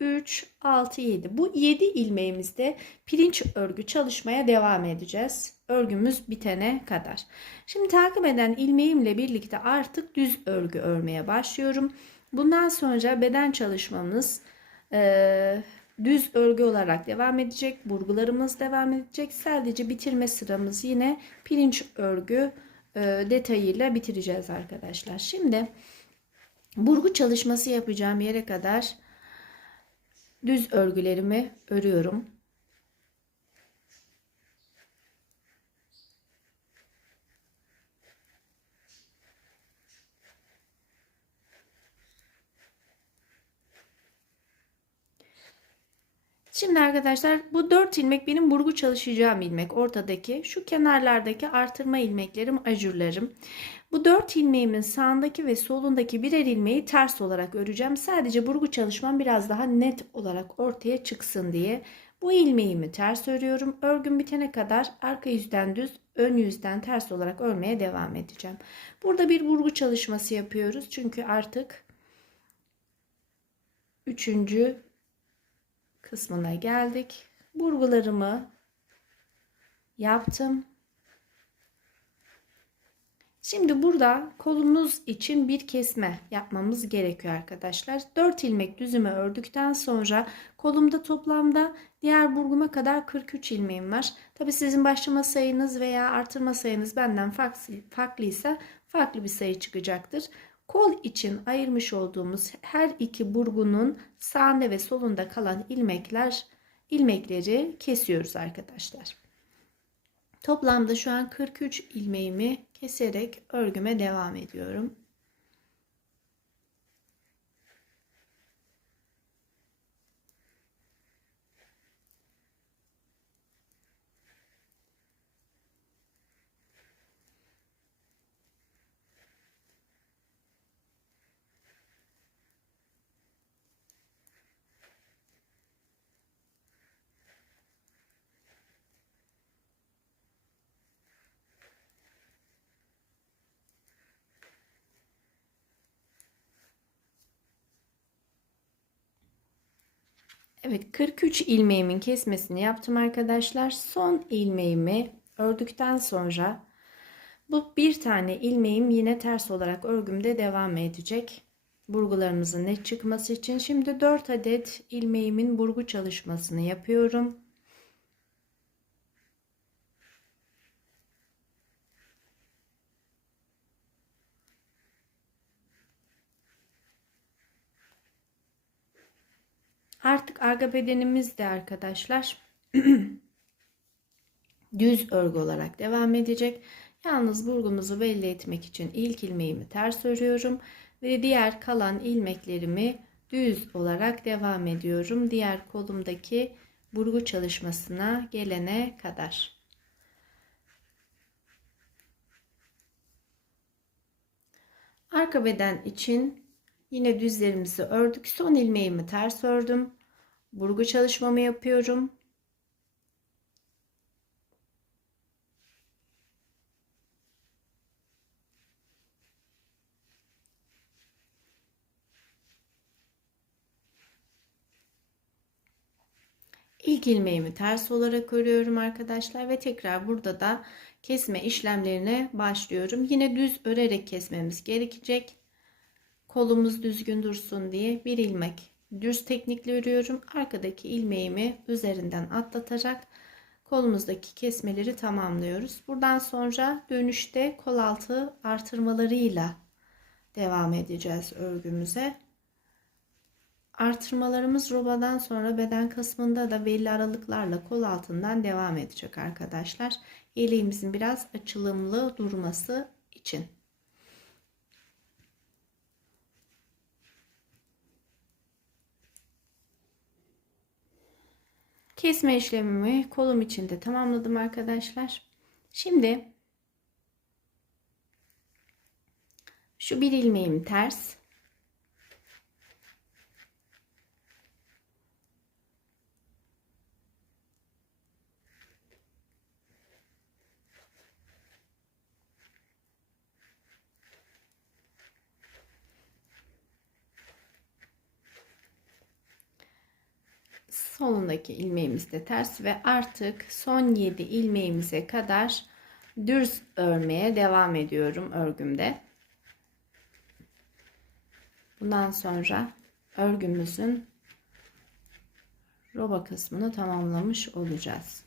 3, 6, 7. Bu 7 ilmeğimizde pirinç örgü çalışmaya devam edeceğiz. Örgümüz bitene kadar. Şimdi takip eden ilmeğimle birlikte artık düz örgü örmeye başlıyorum. Bundan sonra beden çalışmamız düz örgü olarak devam edecek. Burgularımız devam edecek. Sadece bitirme sıramız yine pirinç örgü detayıyla bitireceğiz arkadaşlar. Şimdi Burgu çalışması yapacağım yere kadar düz örgülerimi örüyorum. Şimdi arkadaşlar bu 4 ilmek benim burgu çalışacağım ilmek. Ortadaki, şu kenarlardaki artırma ilmeklerim, ajurlarım. Bu 4 ilmeğimin sağındaki ve solundaki birer ilmeği ters olarak öreceğim. Sadece burgu çalışmam biraz daha net olarak ortaya çıksın diye. Bu ilmeğimi ters örüyorum. Örgüm bitene kadar arka yüzden düz, ön yüzden ters olarak örmeye devam edeceğim. Burada bir burgu çalışması yapıyoruz. Çünkü artık 3. kısmına geldik. Burgularımı yaptım. Şimdi burada kolumuz için bir kesme yapmamız gerekiyor arkadaşlar. 4 ilmek düzümü ördükten sonra kolumda toplamda diğer burguma kadar 43 ilmeğim var. Tabi sizin başlama sayınız veya artırma sayınız benden farklıysa farklı bir sayı çıkacaktır. Kol için ayırmış olduğumuz her iki burgunun sağında ve solunda kalan ilmekleri kesiyoruz arkadaşlar. Toplamda şu an 43 ilmeğimi keserek örgüme devam ediyorum. Evet, 43 ilmeğimin kesmesini yaptım arkadaşlar. Son ilmeğimi ördükten sonra bu bir tane ilmeğim yine ters olarak örgümde devam edecek. Burgularımızın net çıkması için şimdi 4 adet ilmeğimin burgu çalışmasını yapıyorum. Artık arka bedenimiz de arkadaşlar düz örgü olarak devam edecek. Yalnız burgumuzu belli etmek için ilk ilmeğimi ters örüyorum ve diğer kalan ilmeklerimi düz olarak devam ediyorum. Diğer kolumdaki burgu çalışmasına gelene kadar. Arka beden için yine düzlerimizi ördük. Son ilmeğimi ters ördüm. Burgu çalışmamı yapıyorum. İlk ilmeğimi ters olarak örüyorum arkadaşlar ve tekrar burada da kesme işlemlerine başlıyorum. Yine düz örerek kesmemiz gerekecek. Kolumuz düzgün dursun diye bir ilmek düz teknikle örüyorum. Arkadaki ilmeğimi üzerinden atlatarak kolumuzdaki kesmeleri tamamlıyoruz. Buradan sonra dönüşte kol altı artırmalarıyla devam edeceğiz örgümüze. Artırmalarımız robadan sonra beden kısmında da belli aralıklarla kol altından devam edecek arkadaşlar. Yeleğimizin biraz açılımlı durması için. Kesme işlemimi kolum içinde tamamladım arkadaşlar. Şimdi şu bir ilmeğim ters. Solundaki ilmeğimiz de ters ve artık son 7 ilmeğimize kadar düz örmeye devam ediyorum örgümde. Bundan sonra örgümüzün roba kısmını tamamlamış olacağız.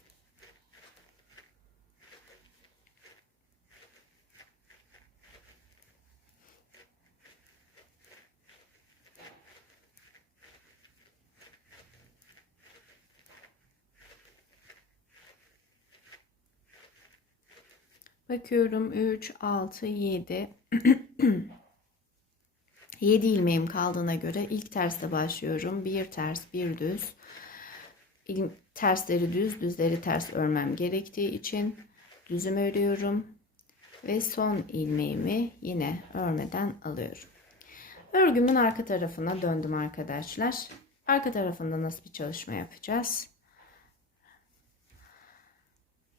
Bakıyorum 3, 6, 7. 7 ilmeğim kaldığına göre ilk tersle başlıyorum. Bir ters, bir düz. Tersleri düz, düzleri ters örmem gerektiği için düzümü örüyorum. Ve son ilmeğimi yine örmeden alıyorum. Örgümün arka tarafına döndüm arkadaşlar. Arka tarafında nasıl bir çalışma yapacağız?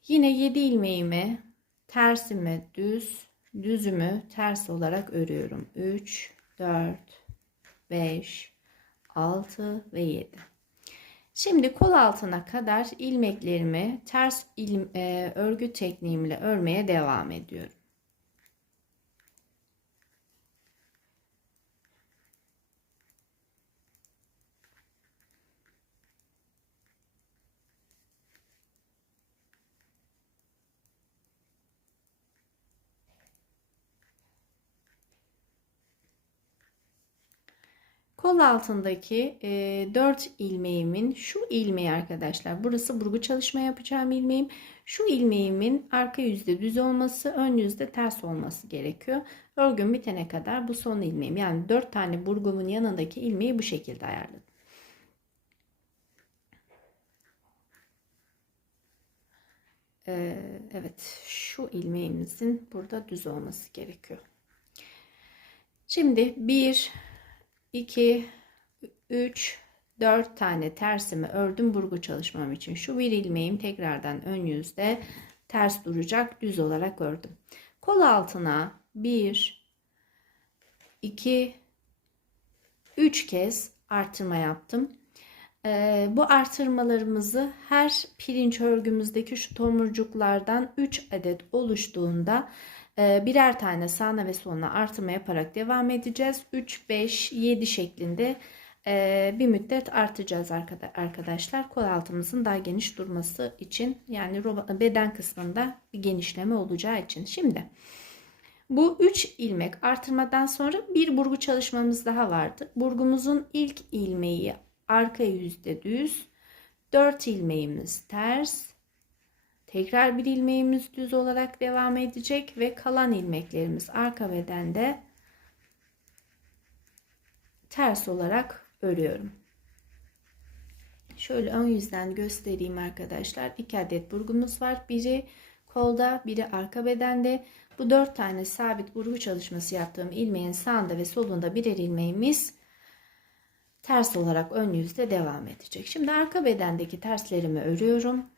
Yine 7 ilmeğimi tersimi düz, düzümü ters olarak örüyorum. 3, 4, 5, 6 ve 7. Şimdi kol altına kadar ilmeklerimi ters örgü tekniğimle örmeye devam ediyorum. Kol altındaki 4 ilmeğimin şu ilmeği arkadaşlar, burası burgu çalışma yapacağım ilmeğim. Şu ilmeğimin arka yüzde düz olması, ön yüzde ters olması gerekiyor. Örgüm bitene kadar bu son ilmeğim, yani 4 tane burgumun yanındaki ilmeği bu şekilde ayarladım. Evet, şu ilmeğimizin burada düz olması gerekiyor. Şimdi 1, 2, 3, 4 tane tersimi ördüm burgu çalışmam için. Şu bir ilmeğim tekrardan ön yüzde ters duracak, düz olarak ördüm. Kol altına 1, 2, 3 kez artırma yaptım. Bu artırmalarımızı her pirinç örgümüzdeki şu tomurcuklardan 3 adet oluştuğunda birer tane sağına ve soluna artırma yaparak devam edeceğiz. 3, 5, 7 şeklinde bir müddet artacağız arkadaşlar. Kol altımızın daha geniş durması için, yani beden kısmında bir genişleme olacağı için. Şimdi bu 3 ilmek artırmadan sonra bir burgu çalışmamız daha vardı. Burgumuzun ilk ilmeği arka yüzde düz, 4 ilmeğimiz ters, tekrar bir ilmeğimiz düz olarak devam edecek ve kalan ilmeklerimiz arka bedende ters olarak örüyorum. Şöyle ön yüzden göstereyim arkadaşlar. 2 adet burgumuz var. Biri kolda, biri arka bedende. Bu 4 tane sabit burgu çalışması yaptığım ilmeğin sağında ve solunda birer ilmeğimiz ters olarak ön yüzde devam edecek. Şimdi arka bedendeki terslerimi örüyorum.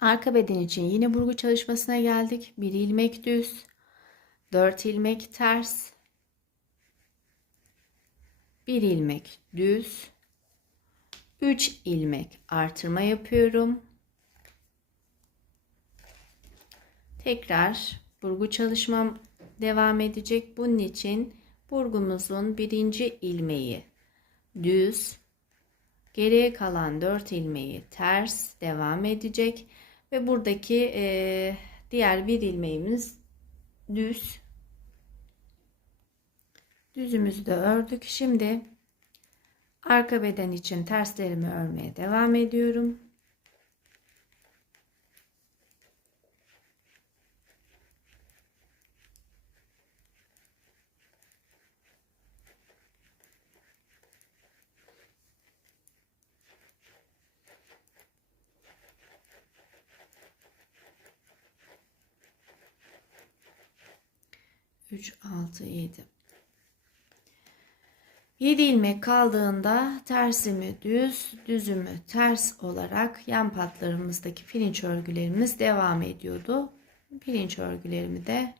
Arka beden için yine burgu çalışmasına geldik. 1 ilmek düz, 4 ilmek ters, 1 ilmek düz, 3 ilmek artırma yapıyorum. Tekrar burgu çalışmam devam edecek. Bunun için burgumuzun birinci ilmeği düz, geriye kalan 4 ilmeği ters devam edecek ve buradaki diğer bir ilmeğimiz düz. Düzümüzü de ördük. Şimdi arka beden için terslerimi örmeye devam ediyorum. Üç, 6, 7. 7 ilmek kaldığında tersimi düz, düzümü ters olarak yan patlarımızdaki pirinç örgülerimiz devam ediyordu. Pirinç örgülerimi de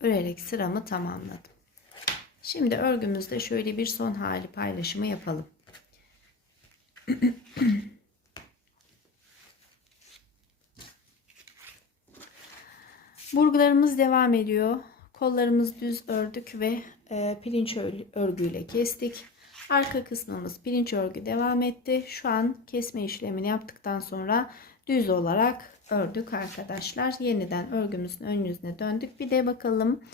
örerek sıramı tamamladım. Şimdi örgümüzde şöyle bir son hali paylaşımı yapalım. Burgularımız devam ediyor. Kollarımız düz ördük ve pirinç örgüyle kestik. Arka kısmımız pirinç örgü devam etti. Şu an kesme işlemini yaptıktan sonra düz olarak ördük arkadaşlar. Yeniden örgümüzün ön yüzüne döndük. Bir de bakalım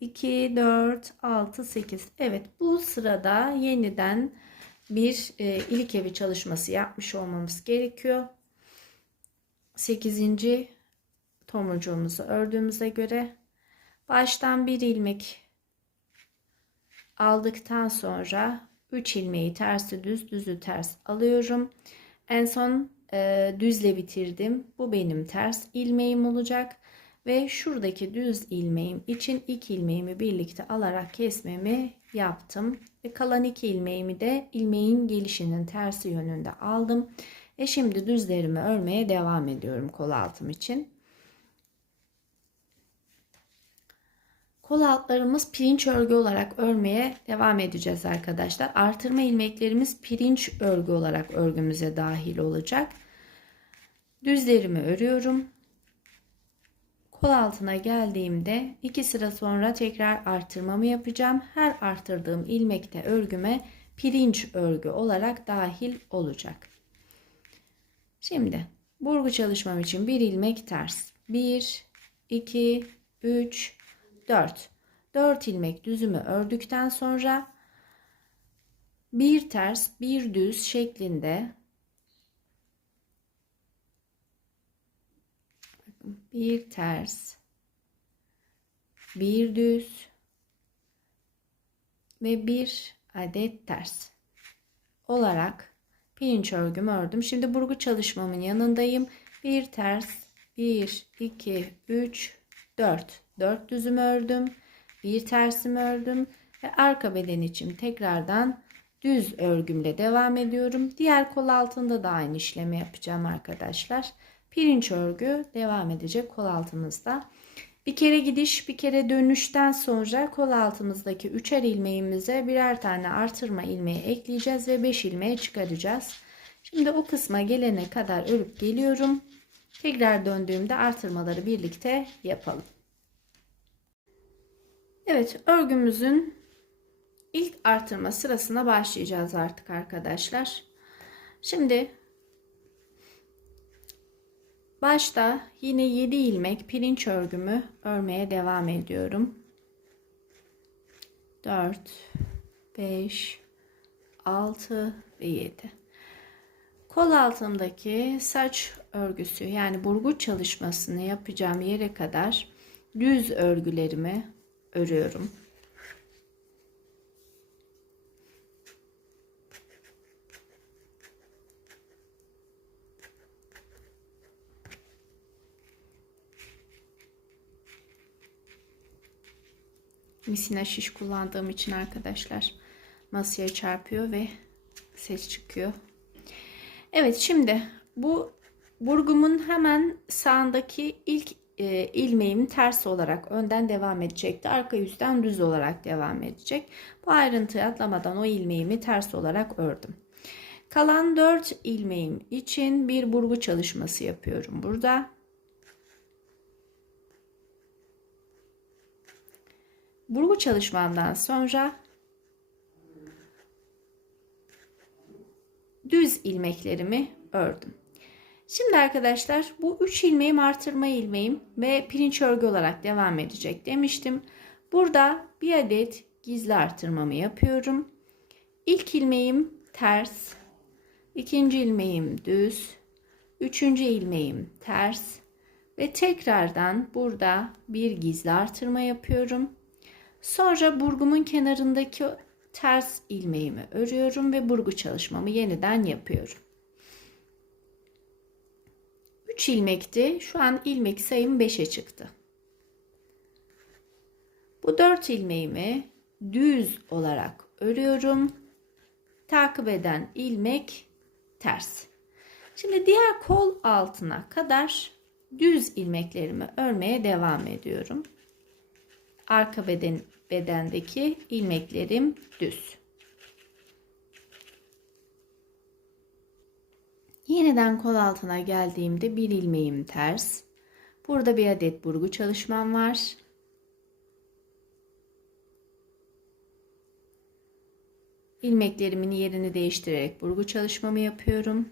2, 4, 6, 8. Evet, bu sırada yeniden bir ilik evi çalışması yapmış olmamız gerekiyor. 8. tomurcuğumuzu ördüğümüze göre baştan bir ilmek aldıktan sonra 3 ilmeği tersi düz, düzü ters alıyorum. En son düzle bitirdim. Bu benim ters ilmeğim olacak. Ve şuradaki düz ilmeğim için 2 ilmeğimi birlikte alarak kesmemi yaptım. Ve kalan 2 ilmeğimi de ilmeğin gelişinin tersi yönünde aldım. Şimdi düzlerimi örmeye devam ediyorum kol altım için. Kol altlarımız pirinç örgü olarak örmeye devam edeceğiz arkadaşlar. Artırma ilmeklerimiz pirinç örgü olarak örgümüze dahil olacak. Düzlerimi örüyorum. Kol altına geldiğimde 2 sıra sonra tekrar artırmamı yapacağım. Her artırdığım ilmek de örgüme pirinç örgü olarak dahil olacak. Şimdi burgu çalışmam için bir ilmek ters. 1, 2, 3, 4. 4 ilmek düzümü ördükten sonra bir ters bir düz şeklinde bir ters bir düz ve bir adet ters olarak pirinç örgümü ördüm. Şimdi burgu çalışmamın yanındayım. Bir ters 1, 2, 3, 4. 4 düzümü ördüm. Bir tersimi ördüm. Ve arka beden için tekrardan düz örgümle devam ediyorum. Diğer kol altında da aynı işlemi yapacağım arkadaşlar. Pirinç örgü devam edecek kol altımızda. Bir kere gidiş bir kere dönüşten sonra kol altımızdaki 3'er ilmeğimize birer tane artırma ilmeği ekleyeceğiz ve 5 ilmeğe çıkaracağız. Şimdi o kısma gelene kadar örüp geliyorum. Tekrar döndüğümde artırmaları birlikte yapalım. Evet, örgümüzün ilk artırma sırasına başlayacağız artık arkadaşlar. Şimdi başta yine 7 ilmek pirinç örgümü örmeye devam ediyorum. 4, 5, 6 ve 7. Kol altındaki saç örgüsü yani burgu çalışmasını yapacağım yere kadar düz örgülerimi örüyorum. Misina şiş kullandığım için arkadaşlar masaya çarpıyor ve ses çıkıyor. Evet, şimdi bu burgumun hemen sağındaki ilk ilmeğim ters olarak önden devam edecekti. Arka yüzden düz olarak devam edecek. Bu ayrıntıyı atlamadan o ilmeğimi ters olarak ördüm. Kalan 4 ilmeğim için bir burgu çalışması yapıyorum burada. Burgu çalışmamdan sonra düz ilmeklerimi ördüm. Şimdi arkadaşlar bu 3 ilmeğim artırma ilmeğim ve pirinç örgü olarak devam edecek demiştim. Burada bir adet gizli artırmamı yapıyorum. İlk ilmeğim ters, ikinci ilmeğim düz, üçüncü ilmeğim ters ve tekrardan burada bir gizli artırma yapıyorum. Sonra burgumun kenarındaki ters ilmeğimi örüyorum ve burgu çalışmamı yeniden yapıyorum. 3 ilmekti. Şu an ilmek sayım 5'e çıktı. Bu 4 ilmeğimi düz olarak örüyorum. Takip eden ilmek ters. Şimdi diğer kol altına kadar düz ilmeklerimi örmeye devam ediyorum. Arka bedendeki ilmeklerim düz. Yeniden kol altına geldiğimde bir ilmeğim ters. Burada bir adet burgu çalışmam var. İlmeklerimin yerini değiştirerek burgu çalışmamı yapıyorum.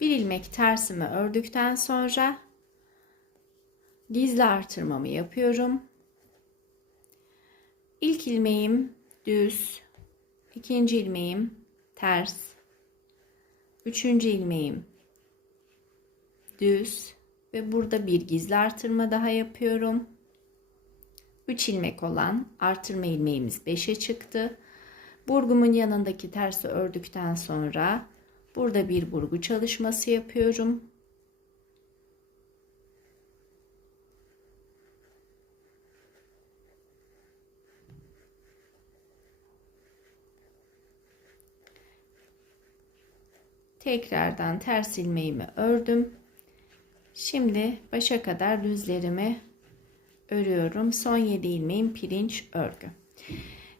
Bir ilmek tersimi ördükten sonra gizli artırmamı yapıyorum. İlk ilmeğim düz, ikinci ilmeğim ters, üçüncü ilmeğim düz ve burada bir gizli artırma daha yapıyorum. 3 ilmek olan artırma ilmeğimiz 5'e çıktı. Burgumun yanındaki tersi ördükten sonra burada bir burgu çalışması yapıyorum. Tekrardan ters ilmeğimi ördüm. Şimdi başa kadar düzlerimi örüyorum. Son 7 ilmeğim pirinç örgü.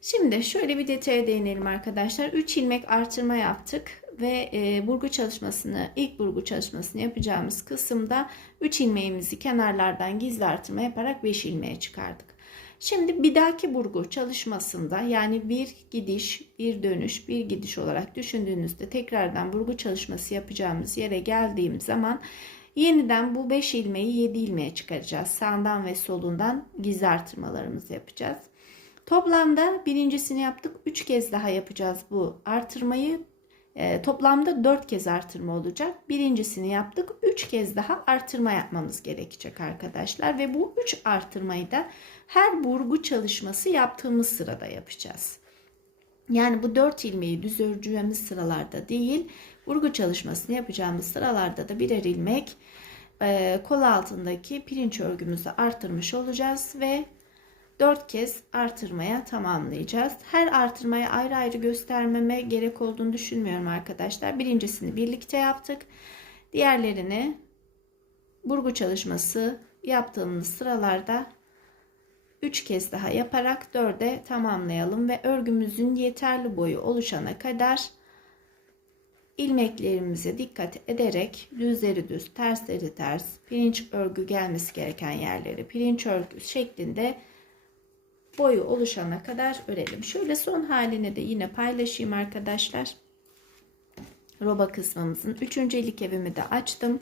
Şimdi şöyle bir detaya değinelim arkadaşlar. 3 ilmek artırma yaptık ve burgu çalışmasını, ilk burgu çalışmasını yapacağımız kısımda 3 ilmeğimizi kenarlardan gizli artırma yaparak 5 ilmeğe çıkardık. Şimdi bir dahaki burgu çalışmasında, yani bir gidiş, bir dönüş, bir gidiş olarak düşündüğünüzde tekrardan burgu çalışması yapacağımız yere geldiğim zaman yeniden bu 5 ilmeği 7 ilmeğe çıkaracağız. Sağından ve solundan gizli artırmalarımızı yapacağız. Toplamda birincisini yaptık. 3 kez daha yapacağız bu artırmayı. Toplamda 4 kez artırma olacak. Birincisini yaptık. 3 kez daha artırma yapmamız gerekecek arkadaşlar. Ve bu 3 artırmayı da her burgu çalışması yaptığımız sırada yapacağız. Yani bu 4 ilmeği düz öreceğimiz sıralarda değil, burgu çalışmasını yapacağımız sıralarda da birer ilmek kol altındaki pirinç örgümüzü artırmış olacağız ve 4 kez artırmaya tamamlayacağız. Her artırmaya ayrı ayrı göstermeme gerek olduğunu düşünmüyorum arkadaşlar. Birincisini birlikte yaptık. Diğerlerini burgu çalışması yaptığımız sıralarda 3 kez daha yaparak 4'e tamamlayalım ve örgümüzün yeterli boyu oluşana kadar ilmeklerimize dikkat ederek düzleri düz, tersleri ters, pirinç örgü gelmesi gereken yerleri pirinç örgü şeklinde boyu oluşana kadar örelim. Şöyle son halini de yine paylaşayım arkadaşlar. Roba kısmımızın 3. ilik evimi de açtım.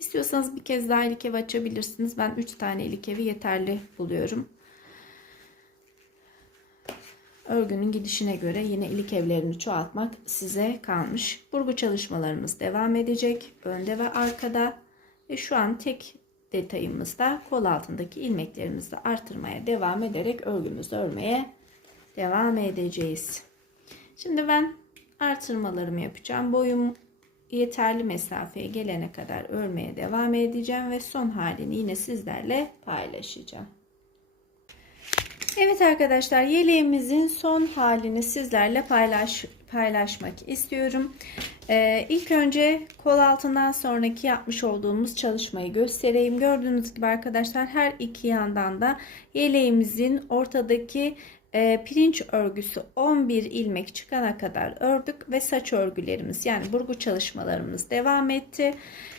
İstiyorsanız bir kez daha ilik ev açabilirsiniz. Ben 3 tane ilik evi yeterli buluyorum. Örgünün gidişine göre yine ilik evlerini çoğaltmak size kalmış. Burgu çalışmalarımız devam edecek. Önde ve arkada. Ve şu an tek detayımızda kol altındaki ilmeklerimizi artırmaya devam ederek örgümüzü örmeye devam edeceğiz. Şimdi ben artırmalarımı yapacağım. Boyum yeterli mesafeye gelene kadar örmeye devam edeceğim ve son halini yine sizlerle paylaşacağım. Evet arkadaşlar, yeleğimizin son halini sizlerle paylaşmak istiyorum. İlk önce kol altından sonraki yapmış olduğumuz çalışmayı göstereyim. Gördüğünüz gibi arkadaşlar her iki yandan da yeleğimizin ortadaki pirinç örgüsü 11 ilmek çıkana kadar ördük ve saç örgülerimiz, yani burgu çalışmalarımız devam etti.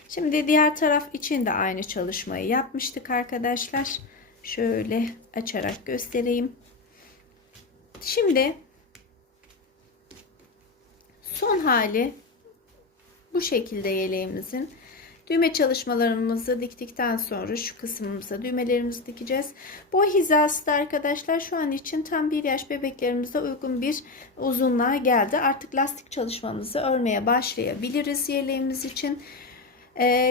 Şimdi diğer taraf için de aynı çalışmayı yapmıştık arkadaşlar. Şöyle açarak göstereyim. Şimdi son hali bu şekilde yeleğimizin. Düğme çalışmalarımızı diktikten sonra şu kısmımıza düğmelerimizi dikeceğiz. Boy hizası da arkadaşlar şu an için tam 1 yaş bebeklerimize uygun bir uzunluğa geldi. Artık lastik çalışmamızı örmeye başlayabiliriz yeleğimiz için.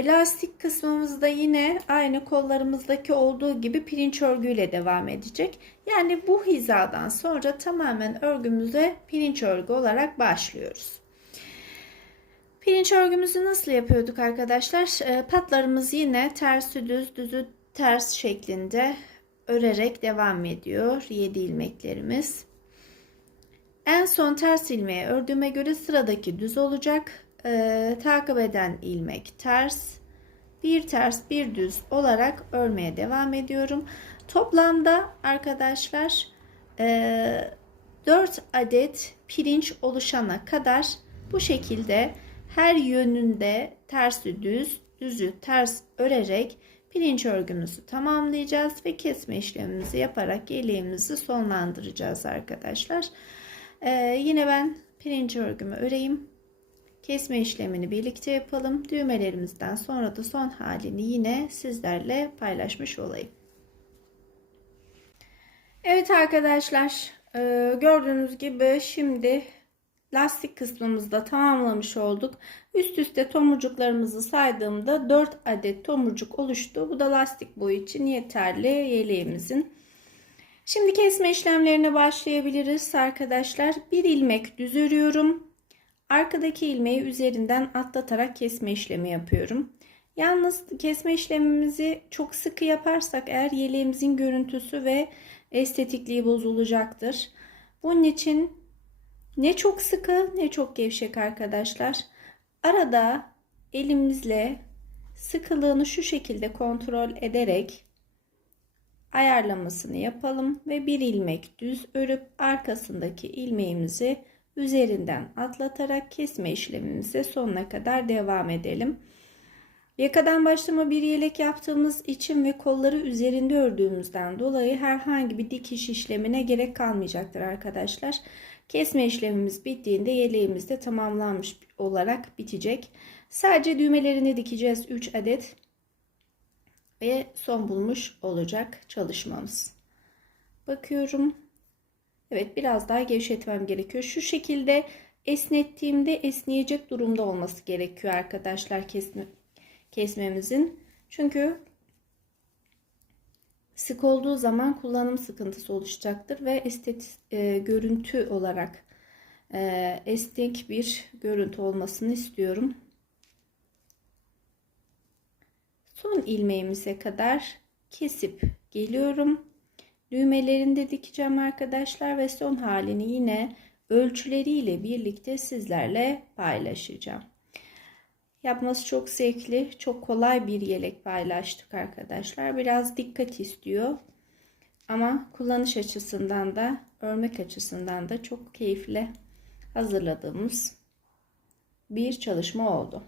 Lastik kısmımızda yine aynı kollarımızdaki olduğu gibi pirinç örgüyle devam edecek. Yani bu hizadan sonra tamamen örgümüze pirinç örgü olarak başlıyoruz. Pirinç örgümüzü nasıl yapıyorduk arkadaşlar? Patlarımız yine tersi düz, düzü ters şeklinde örerek devam ediyor 7 ilmeklerimiz. En son ters ilmeği ördüğüme göre sıradaki düz olacak. Takip eden ilmek ters, bir ters bir düz olarak örmeye devam ediyorum. Toplamda arkadaşlar 4 adet pirinç oluşana kadar bu şekilde her yönünde tersi düz, düzü ters örerek pirinç örgümüzü tamamlayacağız ve kesme işlemimizi yaparak yeleğimizi sonlandıracağız arkadaşlar. Yine ben pirinç örgümü öreyim. Kesme işlemini birlikte yapalım. Düğmelerimizden sonra da son halini yine sizlerle paylaşmış olayım. Evet arkadaşlar, gördüğünüz gibi şimdi lastik kısmımızı da tamamlamış olduk. Üst üste tomurcuklarımızı saydığımda 4 adet tomurcuk oluştu. Bu da lastik boyu için yeterli yeleğimizin. Şimdi kesme işlemlerine başlayabiliriz arkadaşlar. Bir ilmek düz örüyorum. Arkadaki ilmeği üzerinden atlatarak kesme işlemi yapıyorum. Yalnız kesme işlemimizi çok sıkı yaparsak eğer yeleğimizin görüntüsü ve estetikliği bozulacaktır. Bunun için ne çok sıkı ne çok gevşek arkadaşlar. Arada elimizle sıkılığını şu şekilde kontrol ederek ayarlamasını yapalım ve bir ilmek düz örüp arkasındaki ilmeğimizi üzerinden atlatarak kesme işlemimize sonuna kadar devam edelim. Yakadan başlama bir yelek yaptığımız için ve kolları üzerinde ördüğümüzden dolayı herhangi bir dikiş işlemine gerek kalmayacaktır arkadaşlar. Kesme işlemimiz bittiğinde yeleğimiz de tamamlanmış olarak bitecek. Sadece düğmelerini dikeceğiz 3 adet ve son bulmuş olacak çalışmamız. Bakıyorum. Evet, biraz daha gevşetmem gerekiyor. Şu şekilde esnettiğimde esneyecek durumda olması gerekiyor arkadaşlar kesmemizin. Çünkü sık olduğu zaman kullanım sıkıntısı oluşacaktır ve görüntü olarak esnek bir görüntü olmasını istiyorum. Son ilmeğimize kadar kesip geliyorum. Düğmelerini de dikeceğim arkadaşlar ve son halini yine ölçüleriyle birlikte sizlerle paylaşacağım. Yapması çok zevkli, çok kolay bir yelek paylaştık arkadaşlar. Biraz dikkat istiyor ama kullanış açısından da örmek açısından da çok keyifli hazırladığımız bir çalışma oldu.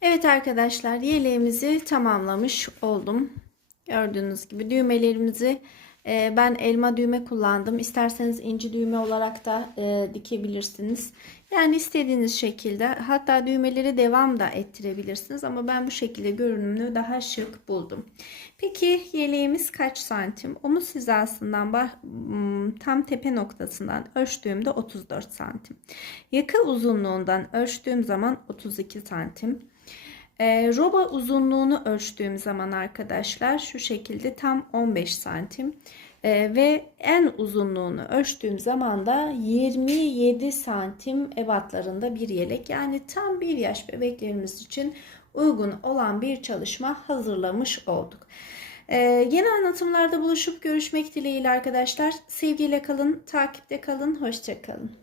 Evet arkadaşlar, yeleğimizi tamamlamış oldum. Gördüğünüz gibi düğmelerimizi ben elma düğme kullandım. İsterseniz inci düğme olarak da dikebilirsiniz. Yani istediğiniz şekilde, hatta düğmeleri devam da ettirebilirsiniz. Ama ben bu şekilde görünümlü daha şık buldum. Peki yeleğimiz kaç santim? Omuz hizasından tam tepe noktasından ölçtüğümde 34 santim. Yaka uzunluğundan ölçtüğüm zaman 32 santim. Roba uzunluğunu ölçtüğüm zaman arkadaşlar şu şekilde tam 15 santim ve en uzunluğunu ölçtüğüm zaman da 27 santim ebatlarında bir yelek, yani tam 1 yaş bebeklerimiz için uygun olan bir çalışma hazırlamış olduk. Yeni anlatımlarda buluşup görüşmek dileğiyle arkadaşlar. Sevgiyle kalın, takipte kalın, hoşça kalın.